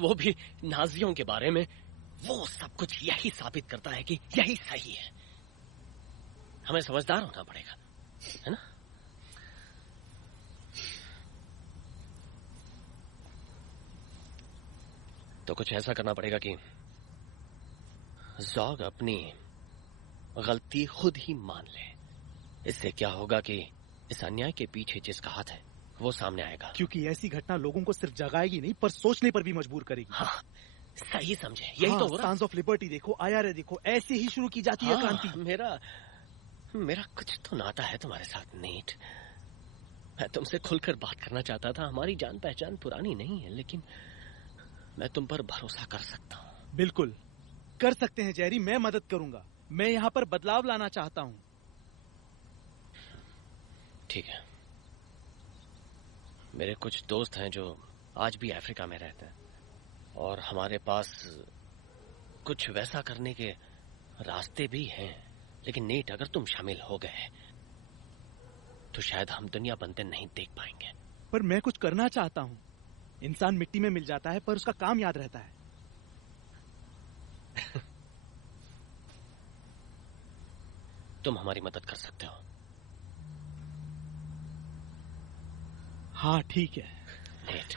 वो भी नाजियों के बारे में, वो सब कुछ यही साबित करता है कि यही सही है। हमें समझदार होना पड़ेगा, है ना? तो कुछ ऐसा करना पड़ेगा कि ज़ॉग अपनी गलती खुद ही मान ले। इससे क्या होगा कि इस अन्याय के पीछे जिसका हाथ है वो सामने आएगा। क्योंकि ऐसी घटना लोगों को सिर्फ जगाएगी नहीं, पर सोचने पर भी मजबूर करेगी। हाँ, सही समझे। यही तो हो रहा है। सॉन्स ऑफ लिबर्टी देखो, IRA देखो, ऐसे ही शुरू की जाती है क्रांति। मेरा कुछ तो नाता है तुम्हारे साथ नेट। मैं तुमसे खुलकर बात करना चाहता था। हमारी जान पहचान पुरानी नहीं है, लेकिन मैं तुम पर भरोसा कर सकता हूँ। बिल्कुल कर सकते हैं जेरी, मैं मदद करूंगा। मैं यहाँ पर बदलाव लाना चाहता हूँ। ठीक है। मेरे कुछ दोस्त हैं जो आज भी अफ्रीका में रहते हैं, और हमारे पास कुछ वैसा करने के रास्ते भी हैं। लेकिन नेट, अगर तुम शामिल हो गए तो शायद हम दुनिया बनते नहीं देख पाएंगे। पर मैं कुछ करना चाहता हूँ। इंसान मिट्टी में मिल जाता है पर उसका काम याद रहता है। तुम हमारी मदद कर सकते हो। हाँ ठीक है नेट।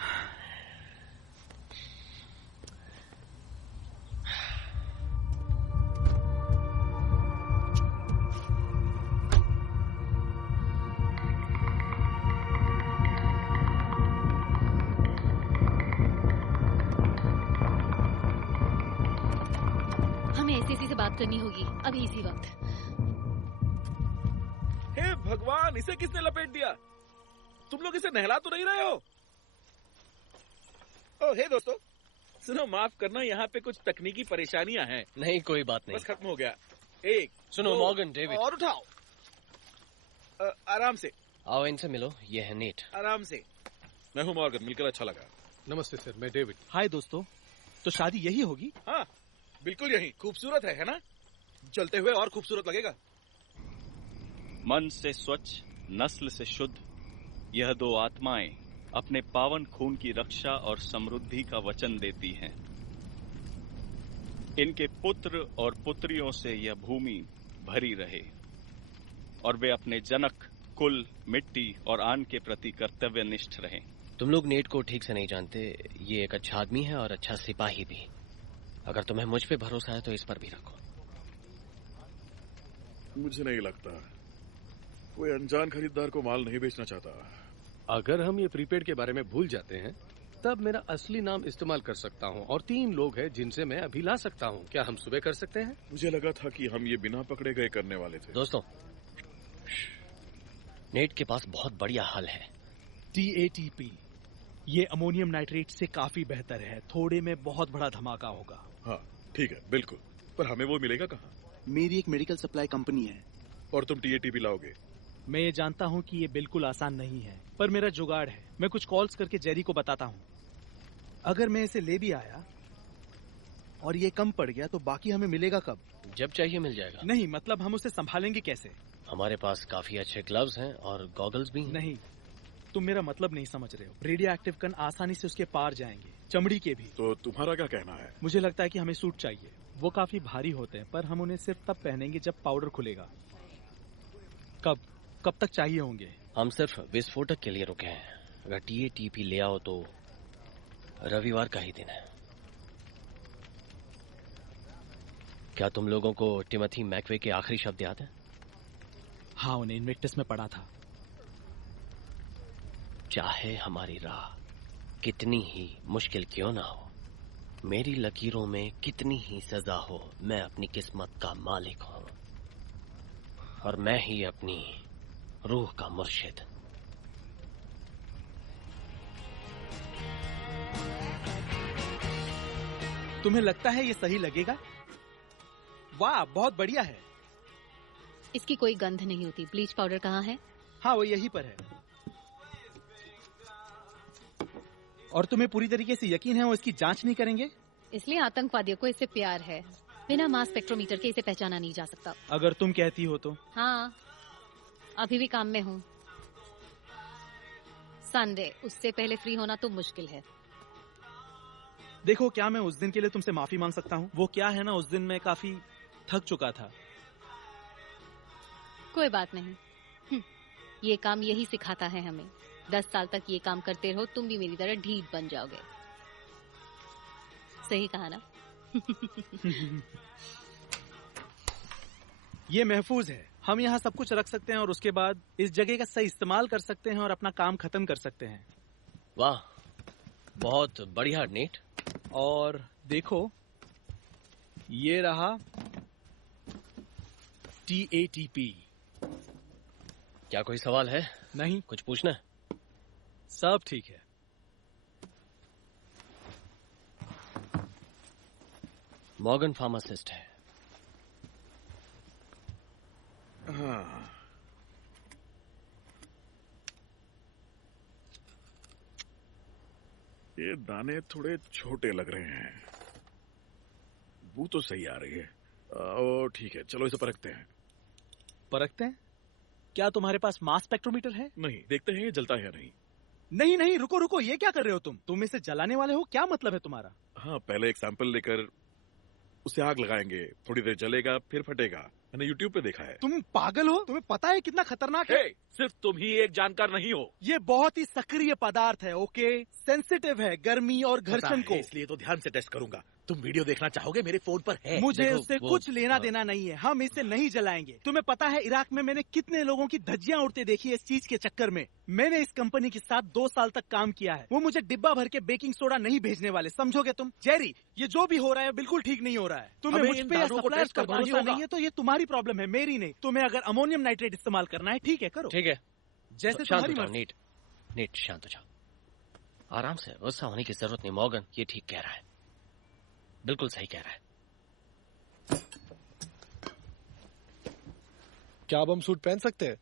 से बात करनी होगी अभी इसी वक्त। हे भगवान, इसे किसने लपेट दिया? तुम लोग इसे नहला तो नहीं रहे हो? ओ हे दोस्तों, सुनो, माफ करना, यहाँ पे कुछ तकनीकी परेशानियां हैं। नहीं, कोई बात नहीं, बस खत्म हो गया। एक सुनो मॉर्गन, डेविड, और उठाओ। आराम से आओ, इनसे मिलो। ये है नेट। आराम से। मैं हूँ मॉर्गन, मिलकर अच्छा लगा। नमस्ते सर, मैं डेविड। हाय दोस्तों। तो शादी यही होगी? हाँ, बिल्कुल यही। खूबसूरत है ना? चलते हुए और खूबसूरत लगेगा। मन से स्वच्छ, नस्ल से शुद्ध, यह दो आत्माएं अपने पावन खून की रक्षा और समृद्धि का वचन देती हैं। इनके पुत्र और पुत्रियों से यह भूमि भरी रहे और वे अपने जनक, कुल, मिट्टी और आन के प्रति कर्तव्यनिष्ठ रहें। तुम लोग नेट को ठीक से नहीं जानते। ये एक अच्छा आदमी है और अच्छा सिपाही भी। अगर तुम्हें मुझ पे भरोसा है तो इस पर भी रखो। मुझे नहीं लगता कोई अनजान खरीदार को माल नहीं बेचना चाहता। अगर हम ये प्रीपेड के बारे में भूल जाते हैं तब मेरा असली नाम इस्तेमाल कर सकता हूँ और 3 लोग हैं जिनसे मैं अभी ला सकता हूँ। क्या हम सुबह कर सकते हैं? मुझे लगा था कि हम ये बिना पकड़े गए करने वाले थे। दोस्तों, नेट के पास बहुत बढ़िया हल है। TATP। ये अमोनियम नाइट्रेट से काफी बेहतर है। थोड़े में बहुत बड़ा धमाका होगा। हाँ ठीक है, बिल्कुल। पर हमें वो मिलेगा कहाँ? मेरी एक मेडिकल सप्लाई कंपनी है। और तुम TATP लाओगे? मैं ये जानता हूँ कि ये बिल्कुल आसान नहीं है, पर मेरा जुगाड़ है। मैं कुछ कॉल्स करके जेरी को बताता हूँ। अगर मैं इसे ले भी आया और ये कम पड़ गया तो बाकी हमें मिलेगा कब? जब चाहिए मिल जाएगा। नहीं, मतलब हम उसे संभालेंगे कैसे? हमारे पास काफी अच्छे ग्लव्स हैं और गॉगल्स भी हैं। नहीं, तुम मेरा मतलब नहीं समझ रहे हो। रेडियो एक्टिव कण आसानी से उसके पार जाएंगे, चमड़ी के भी। तो तुम्हारा क्या कहना है? मुझे लगता है कि हमें सूट चाहिए। वो काफी भारी होते हैं, पर हम उन्हें सिर्फ तब पहनेंगे जब पाउडर खुलेगा। कब तक चाहिए होंगे? हम सिर्फ विस्फोटक के लिए रुके हैं। अगर TATP ले आओ तो रविवार का ही दिन है। क्या तुम लोगों को टिमोथी मैकवे के आखिरी शब्द याद हैं? हाँ, उन्हें इन्वेक्टस में पढ़ा था। चाहे हमारी राह कितनी ही मुश्किल क्यों ना हो, मेरी लकीरों में कितनी ही सजा हो, मैं अपनी किस्मत का मालिक हूं और मैं ही अपनी रूह का मुर्शिद। तुम्हें लगता है ये सही लगेगा? वाह, बहुत बढ़िया है। इसकी कोई गंध नहीं होती। ब्लीच पाउडर कहाँ है? हाँ, वो यहीं पर है। और तुम्हें पूरी तरीके से यकीन है वो इसकी जांच नहीं करेंगे? इसलिए आतंकवादियों को इससे प्यार है। बिना मास स्पेक्ट्रोमीटर के इसे पहचाना नहीं जा सकता। अगर तुम कहती हो तो। हाँ, अभी भी काम में हूँ। संडे, उससे पहले फ्री होना तो मुश्किल है। देखो, क्या मैं उस दिन के लिए तुमसे माफी मांग सकता हूँ? वो क्या है ना, उस दिन मैं काफी थक चुका था। कोई बात नहीं। ये काम यही सिखाता है हमें। 10 साल तक ये काम करते रहो, तुम भी मेरी तरह ढीठ बन जाओगे। सही कहा ना? ये महफूज है। हम यहाँ सब कुछ रख सकते हैं और उसके बाद इस जगह का सही इस्तेमाल कर सकते हैं और अपना काम खत्म कर सकते हैं। वाह, बहुत बढ़िया नेट। और देखो, ये रहा TATP। क्या कोई सवाल है? नहीं। कुछ पूछना है? सब ठीक है। मॉर्गन फार्मासिस्ट है। हाँ। ये दाने थोड़े छोटे लग रहे हैं। बू तो सही आ रही है। ओ ठीक है, चलो इसे परखते हैं। परखते हैं? क्या तुम्हारे पास मास स्पेक्ट्रोमीटर है? नहीं, देखते हैं ये जलता है या नहीं। नहीं नहीं, रुको रुको, ये क्या कर रहे हो तुम? तुम इसे जलाने वाले हो? क्या मतलब है तुम्हारा? हाँ, पहले एक सैंपल लेकर उसे आग लगाएंगे, थोड़ी देर जलेगा फिर फटेगा। मैंने यूट्यूब पे देखा है। तुम पागल हो? तुम्हें पता है कितना खतरनाक है? सिर्फ तुम ही एक जानकार नहीं हो। ये बहुत ही सक्रिय पदार्थ है, ओके? सेंसिटिव है गर्मी और घर्षण को। इसलिए तो ध्यान से टेस्ट करूंगा। तुम वीडियो देखना चाहोगे? मेरे फोन पर है। मुझे उससे कुछ लेना देना नहीं है। हम इसे नहीं जलाएंगे। तुम्हें पता है इराक में मैंने कितने लोगों की धज्जियां उड़ते देखी है इस चीज के चक्कर में। मैंने इस कंपनी के साथ 2 साल तक काम किया है। वो मुझे डिब्बा भर के बेकिंग सोडा नहीं भेजने वाले, समझोगे तुम? जेरी, ये जो भी हो रहा है बिल्कुल ठीक नहीं हो रहा है। तुम्हें मुझ पे या सप्लायर्स पर भरोसा नहीं है तो ये तुम्हारी प्रॉब्लम है, मेरी नहीं। तुम्हें अगर अमोनियम नाइट्रेट इस्तेमाल करना है, ठीक है, करो। ठीक है, जैसे तुम्हारी मर्जी। नेट शांत हो जाओ, आराम से। गुस्सा होने की जरूरत नहीं। मॉर्गन ये ठीक कह रहा है, बिल्कुल सही कह रहा है। क्या अब हम सूट पहन सकते हैं?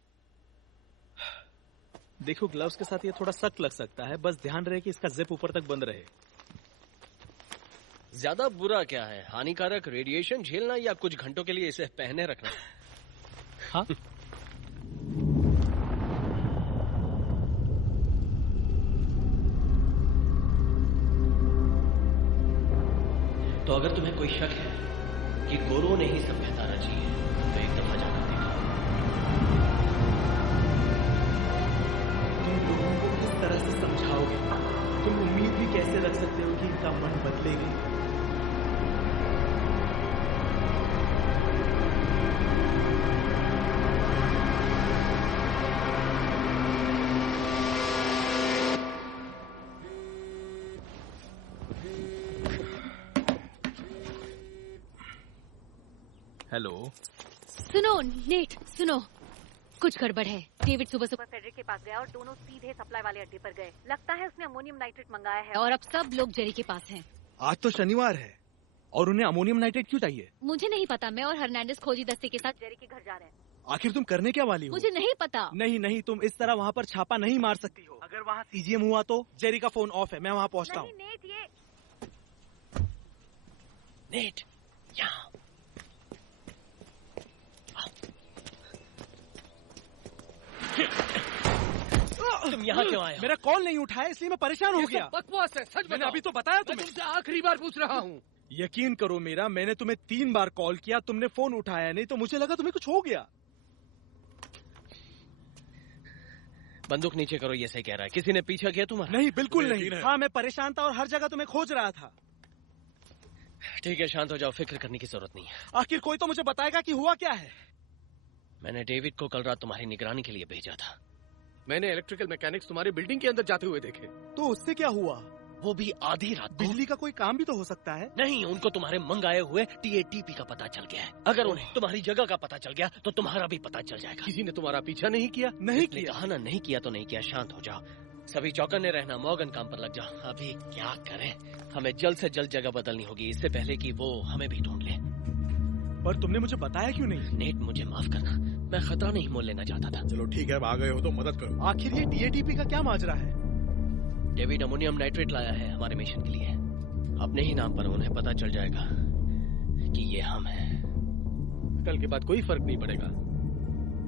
देखो, ग्लव्स के साथ ये थोड़ा सख्त लग सकता है। बस ध्यान रहे कि इसका जिप ऊपर तक बंद रहे। ज्यादा बुरा क्या है, हानिकारक रेडिएशन झेलना या कुछ घंटों के लिए इसे पहने रखना? हाँ? तो अगर तुम्हें कोई शक है कि गोरों ने ही सभ्यता रची है तो एक दफा जाकर देखा। तुम लोगों को किस तरह से समझाओगे? तुम उम्मीद भी कैसे रख सकते हो कि इनका मन बदलेगा? हेलो। सुनो नेट, सुनो, कुछ गड़बड़ है। डेविड सुबह सुबह फेडरिक के पास गया और दोनों सीधे सप्लाई वाले अड्डे पर गए। लगता है उसने अमोनियम नाइट्रेट मंगाया है और अब सब लोग जेरी के पास हैं। आज तो शनिवार है और उन्हें अमोनियम नाइट्रेट क्यों चाहिए? मुझे नहीं पता। मैं और हर्नांडेस खोजी दस्ते के साथ जेरी के घर जा रहे हैं। आखिर तुम करने क्या वाली हो? मुझे नहीं पता। नहीं, तुम इस तरह वहाँ पर छापा नहीं मार सकती हो। अगर वहाँ सीजीएम हुआ तो जेरी का फोन ऑफ है, मैं वहाँ पहुँचता हूँ। नेट, यहाँ तुम यहाँ क्यों आए? मेरा कॉल नहीं उठाया इसलिए मैं परेशान हो गया। बकवास है, सच मैंने अभी तो बताया तुम्हें। तुमसे आखिरी बार पूछ रहा हूँ। यकीन करो मेरा, मैंने तुम्हें 3 बार कॉल किया, तुमने फोन उठाया नहीं, तो मुझे लगा तुम्हें कुछ हो गया। बंदूक नीचे करो, ये सही कह रहा है। किसी ने पीछा किया तुम्हारा? नहीं, बिल्कुल नहीं। हाँ, मैं परेशान था और हर जगह तुम्हें खोज रहा था। ठीक है, शांत हो जाओ, फिक्र करने की जरूरत नहीं है। आखिर कोई तो मुझे बताएगा कि हुआ क्या है। मैंने डेविड को कल रात तुम्हारी निगरानी के लिए भेजा था। मैंने इलेक्ट्रिकल मैकेनिक्स तुम्हारी बिल्डिंग के अंदर जाते हुए देखे। तो उससे क्या हुआ? वो भी आधी रात। बिजली का कोई काम भी तो हो सकता है। नहीं, उनको तुम्हारे मंगाए हुए TATP का पता चल गया है। अगर उन्हें तुम्हारी जगह का पता चल गया तो तुम्हारा भी पता चल जाएगा। किसी ने तुम्हारा पीछा नहीं किया? नहीं किया। कहा ना, नहीं किया तो नहीं किया। शांत हो जाओ, सभी चौकन्ने रहना। मॉर्गन काम पर लग जाओ। अभी क्या करें? हमें जल्द से जल्द जगह बदलनी होगी, इससे पहले कि वो हमें भी ढूंढ ले। पर तुमने मुझे बताया क्यों नहीं? नेट, मुझे माफ करना, मैं खतरा नहीं मोल लेना चाहता था। चलो ठीक है, अब आ गए हो तो मदद करो। आखिर ये TATP का क्या माजरा है? डेविड अमोनियम नाइट्रेट लाया है हमारे मिशन के लिए। अपने ही नाम पर उन्हें पता चल जाएगा कि ये हम हैं। कल के बाद कोई फर्क नहीं पड़ेगा।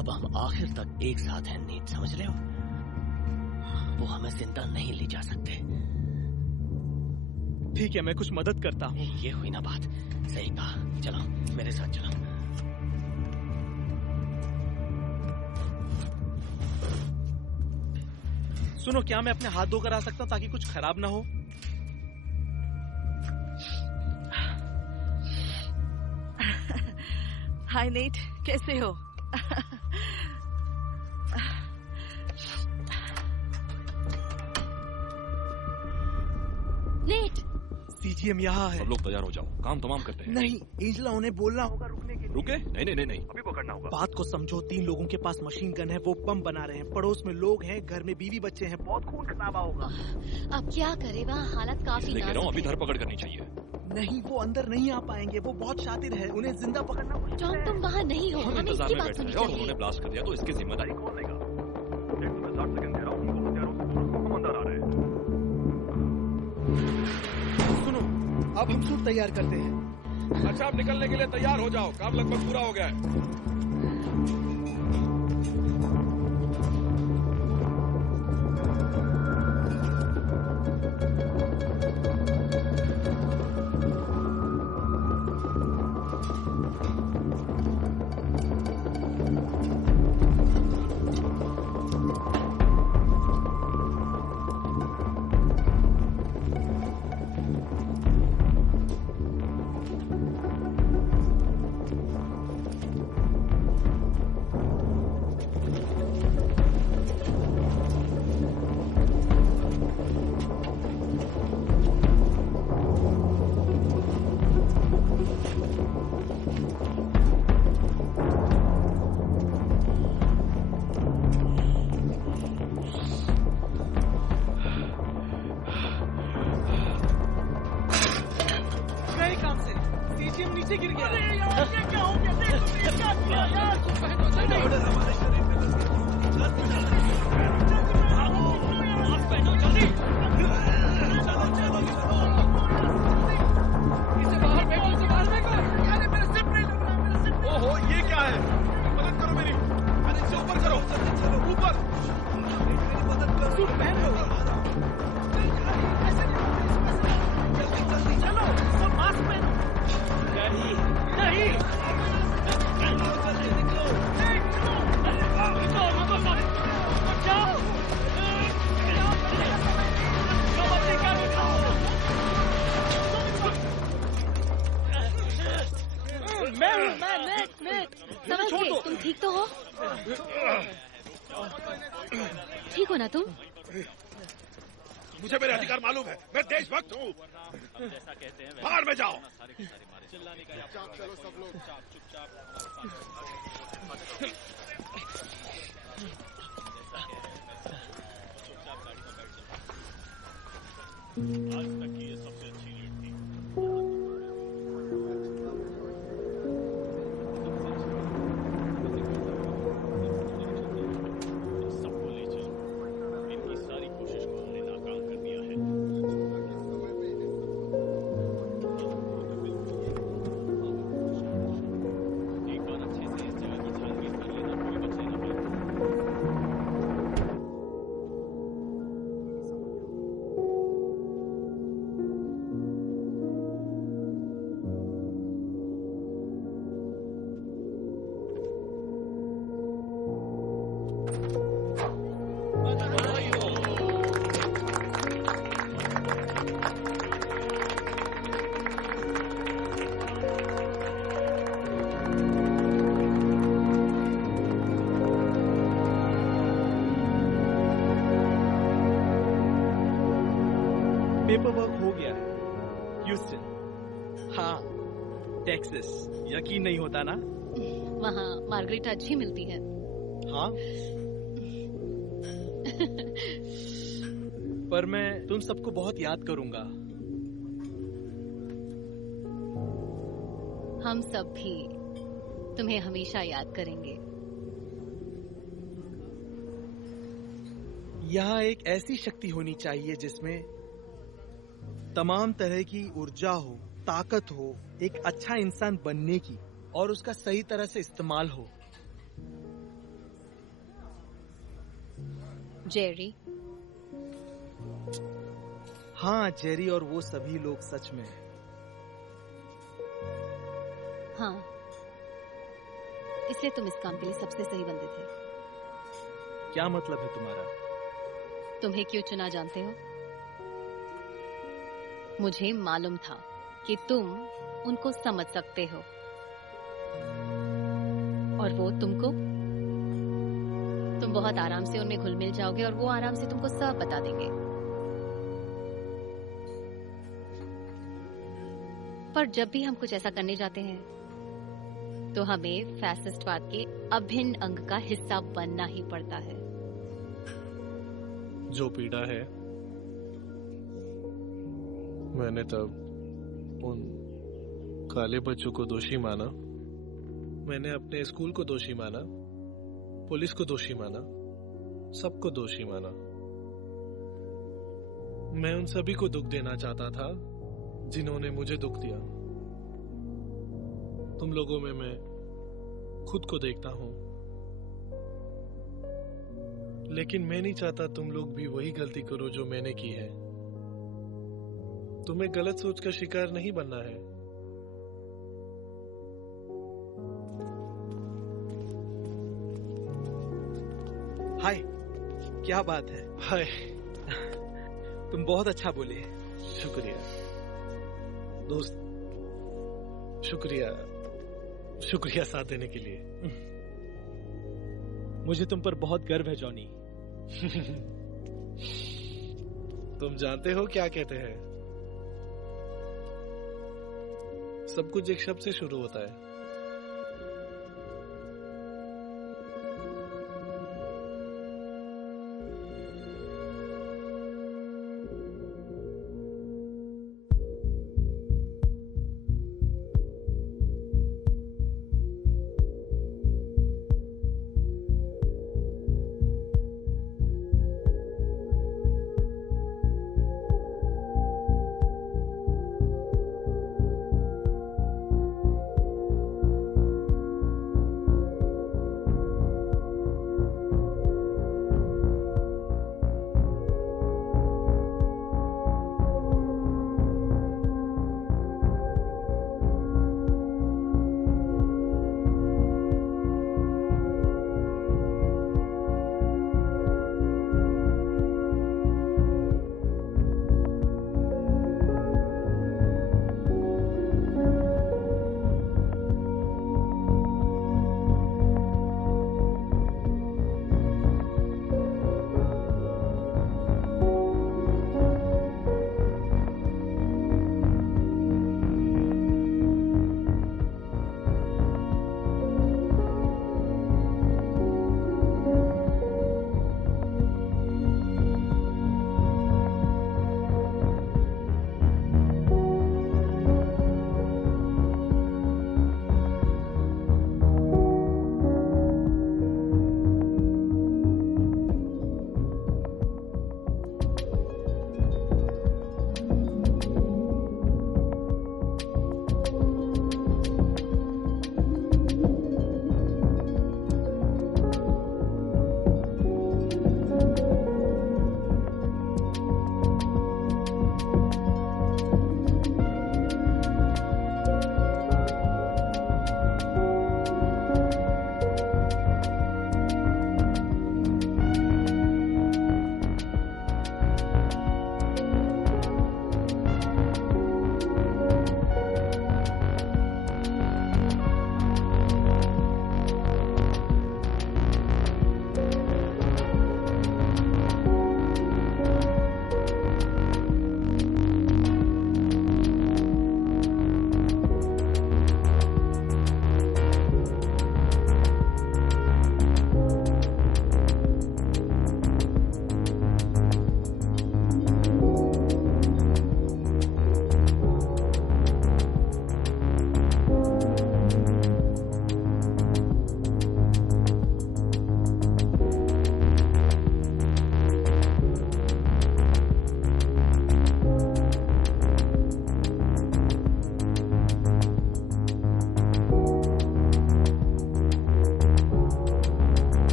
अब हम आखिर तक एक साथ हैं नेट, समझ रहे हो? वो हमें जिंदा नहीं ले जा सकते। ठीक है, मैं कुछ मदद करता हूँ। ये हुई ना बात। सही कहा, चलो मेरे साथ चलो। सुनो, क्या मैं अपने हाथ धोकर आ सकता हूँ ताकि कुछ खराब ना हो? हाय नेट, कैसे हो? नेट, सीजीएम यहाँ है। सब लोग तैयार हो जाओ, काम तमाम करते हैं। नहीं, एंजेला उन्हें बोलना होगा रुकने के लिए। रुके? नहीं, अभी पकड़ना होगा। बात को समझो, 3 लोगों के पास मशीन गन है, वो बम बना रहे हैं। पड़ोस में लोग हैं, घर में बीवी बच्चे हैं, बहुत खून खराबा होगा। अब क्या करे? वहाँ हालत काफी कह रहा हूँ, नाजुक अभी है। धरपकड़ करनी चाहिए। नहीं, वो अंदर नहीं आ पाएंगे, वो बहुत शातिर है, उन्हें जिंदा पकड़ना मुश्किल टॉम, है। तुम वहाँ नहीं हो, हम हमें इंतजार इसकी में बात बैठे सुननी हैं और चाहिए। उन्होंने ब्लास्ट कर दिया तो इसकी जिम्मेदारी कौन लेगा? तुम्हें 60 सेकंड दे रहा हूँ, उनको हथियारों से दूर, हम अंदर आ रहे हैं। सुनो, अब हम सूट तैयार करते हैं। अच्छा, आप निकलने के लिए तैयार हो जाओ, काम लगभग पूरा हो गया है। नेट, समझ गए? तुम ठीक तो हो? ठीक हो ना तुम? मुझे मेरे अधिकार मालूम है, मैं देशभक्त हूँ। बाहर में जाओ। चलो सब लोग आज तक की ये सबसे अच्छी लीड थी। सबको ले चलो, इनकी सारी कोशिश को हमने नाकाम कर दिया है। एक बार अच्छे से इस जगह की छानबीन कर लेना, कोई बचे ना पाए। पेपर वर्क हो गया है ह्यूस्टन। हाँ, टेक्सास। यकीन नहीं होता ना? वहाँ मार्गरेटा अच्छी मिलती है। हाँ। पर मैं तुम सबको बहुत याद करूंगा। हम सब भी तुम्हें हमेशा याद करेंगे। यहाँ एक ऐसी शक्ति होनी चाहिए जिसमें तमाम तरह की ऊर्जा हो, ताकत हो, एक अच्छा इंसान बनने की, और उसका सही तरह से इस्तेमाल हो। जेरी। हाँ, जेरी और वो सभी लोग सच में। हाँ, इसलिए तुम इस काम के लिए सबसे सही बंदे थे। क्या मतलब है तुम्हारा? तुम्हें क्यों चुना जानते हो? मुझे मालूम था कि तुम उनको समझ सकते हो, और वो तुमको। तुम बहुत आराम से उनमें घुल मिल जाओगे और वो आराम से तुमको सब बता देंगे। पर जब भी हम कुछ ऐसा करने जाते हैं तो हमें फैसिस्टवाद के अभिन्न अंग का हिस्सा बनना ही पड़ता है। जो पीड़ा है मैंने तब उन काले बच्चों को दोषी माना, मैंने अपने स्कूल को दोषी माना, पुलिस को दोषी माना, सबको दोषी माना। मैं उन सभी को दुख देना चाहता था जिन्होंने मुझे दुख दिया। तुम लोगों में मैं खुद को देखता हूं, लेकिन मैं नहीं चाहता तुम लोग भी वही गलती करो जो मैंने की है। तुम्हें गलत सोच का शिकार नहीं बनना है। हाय, क्या बात है? हाय। तुम बहुत अच्छा बोले। शुक्रिया दोस्त, शुक्रिया शुक्रिया साथ देने के लिए। मुझे तुम पर बहुत गर्व है जॉनी। तुम जानते हो क्या कहते हैं, सब कुछ एक शब्द से शुरू होता है।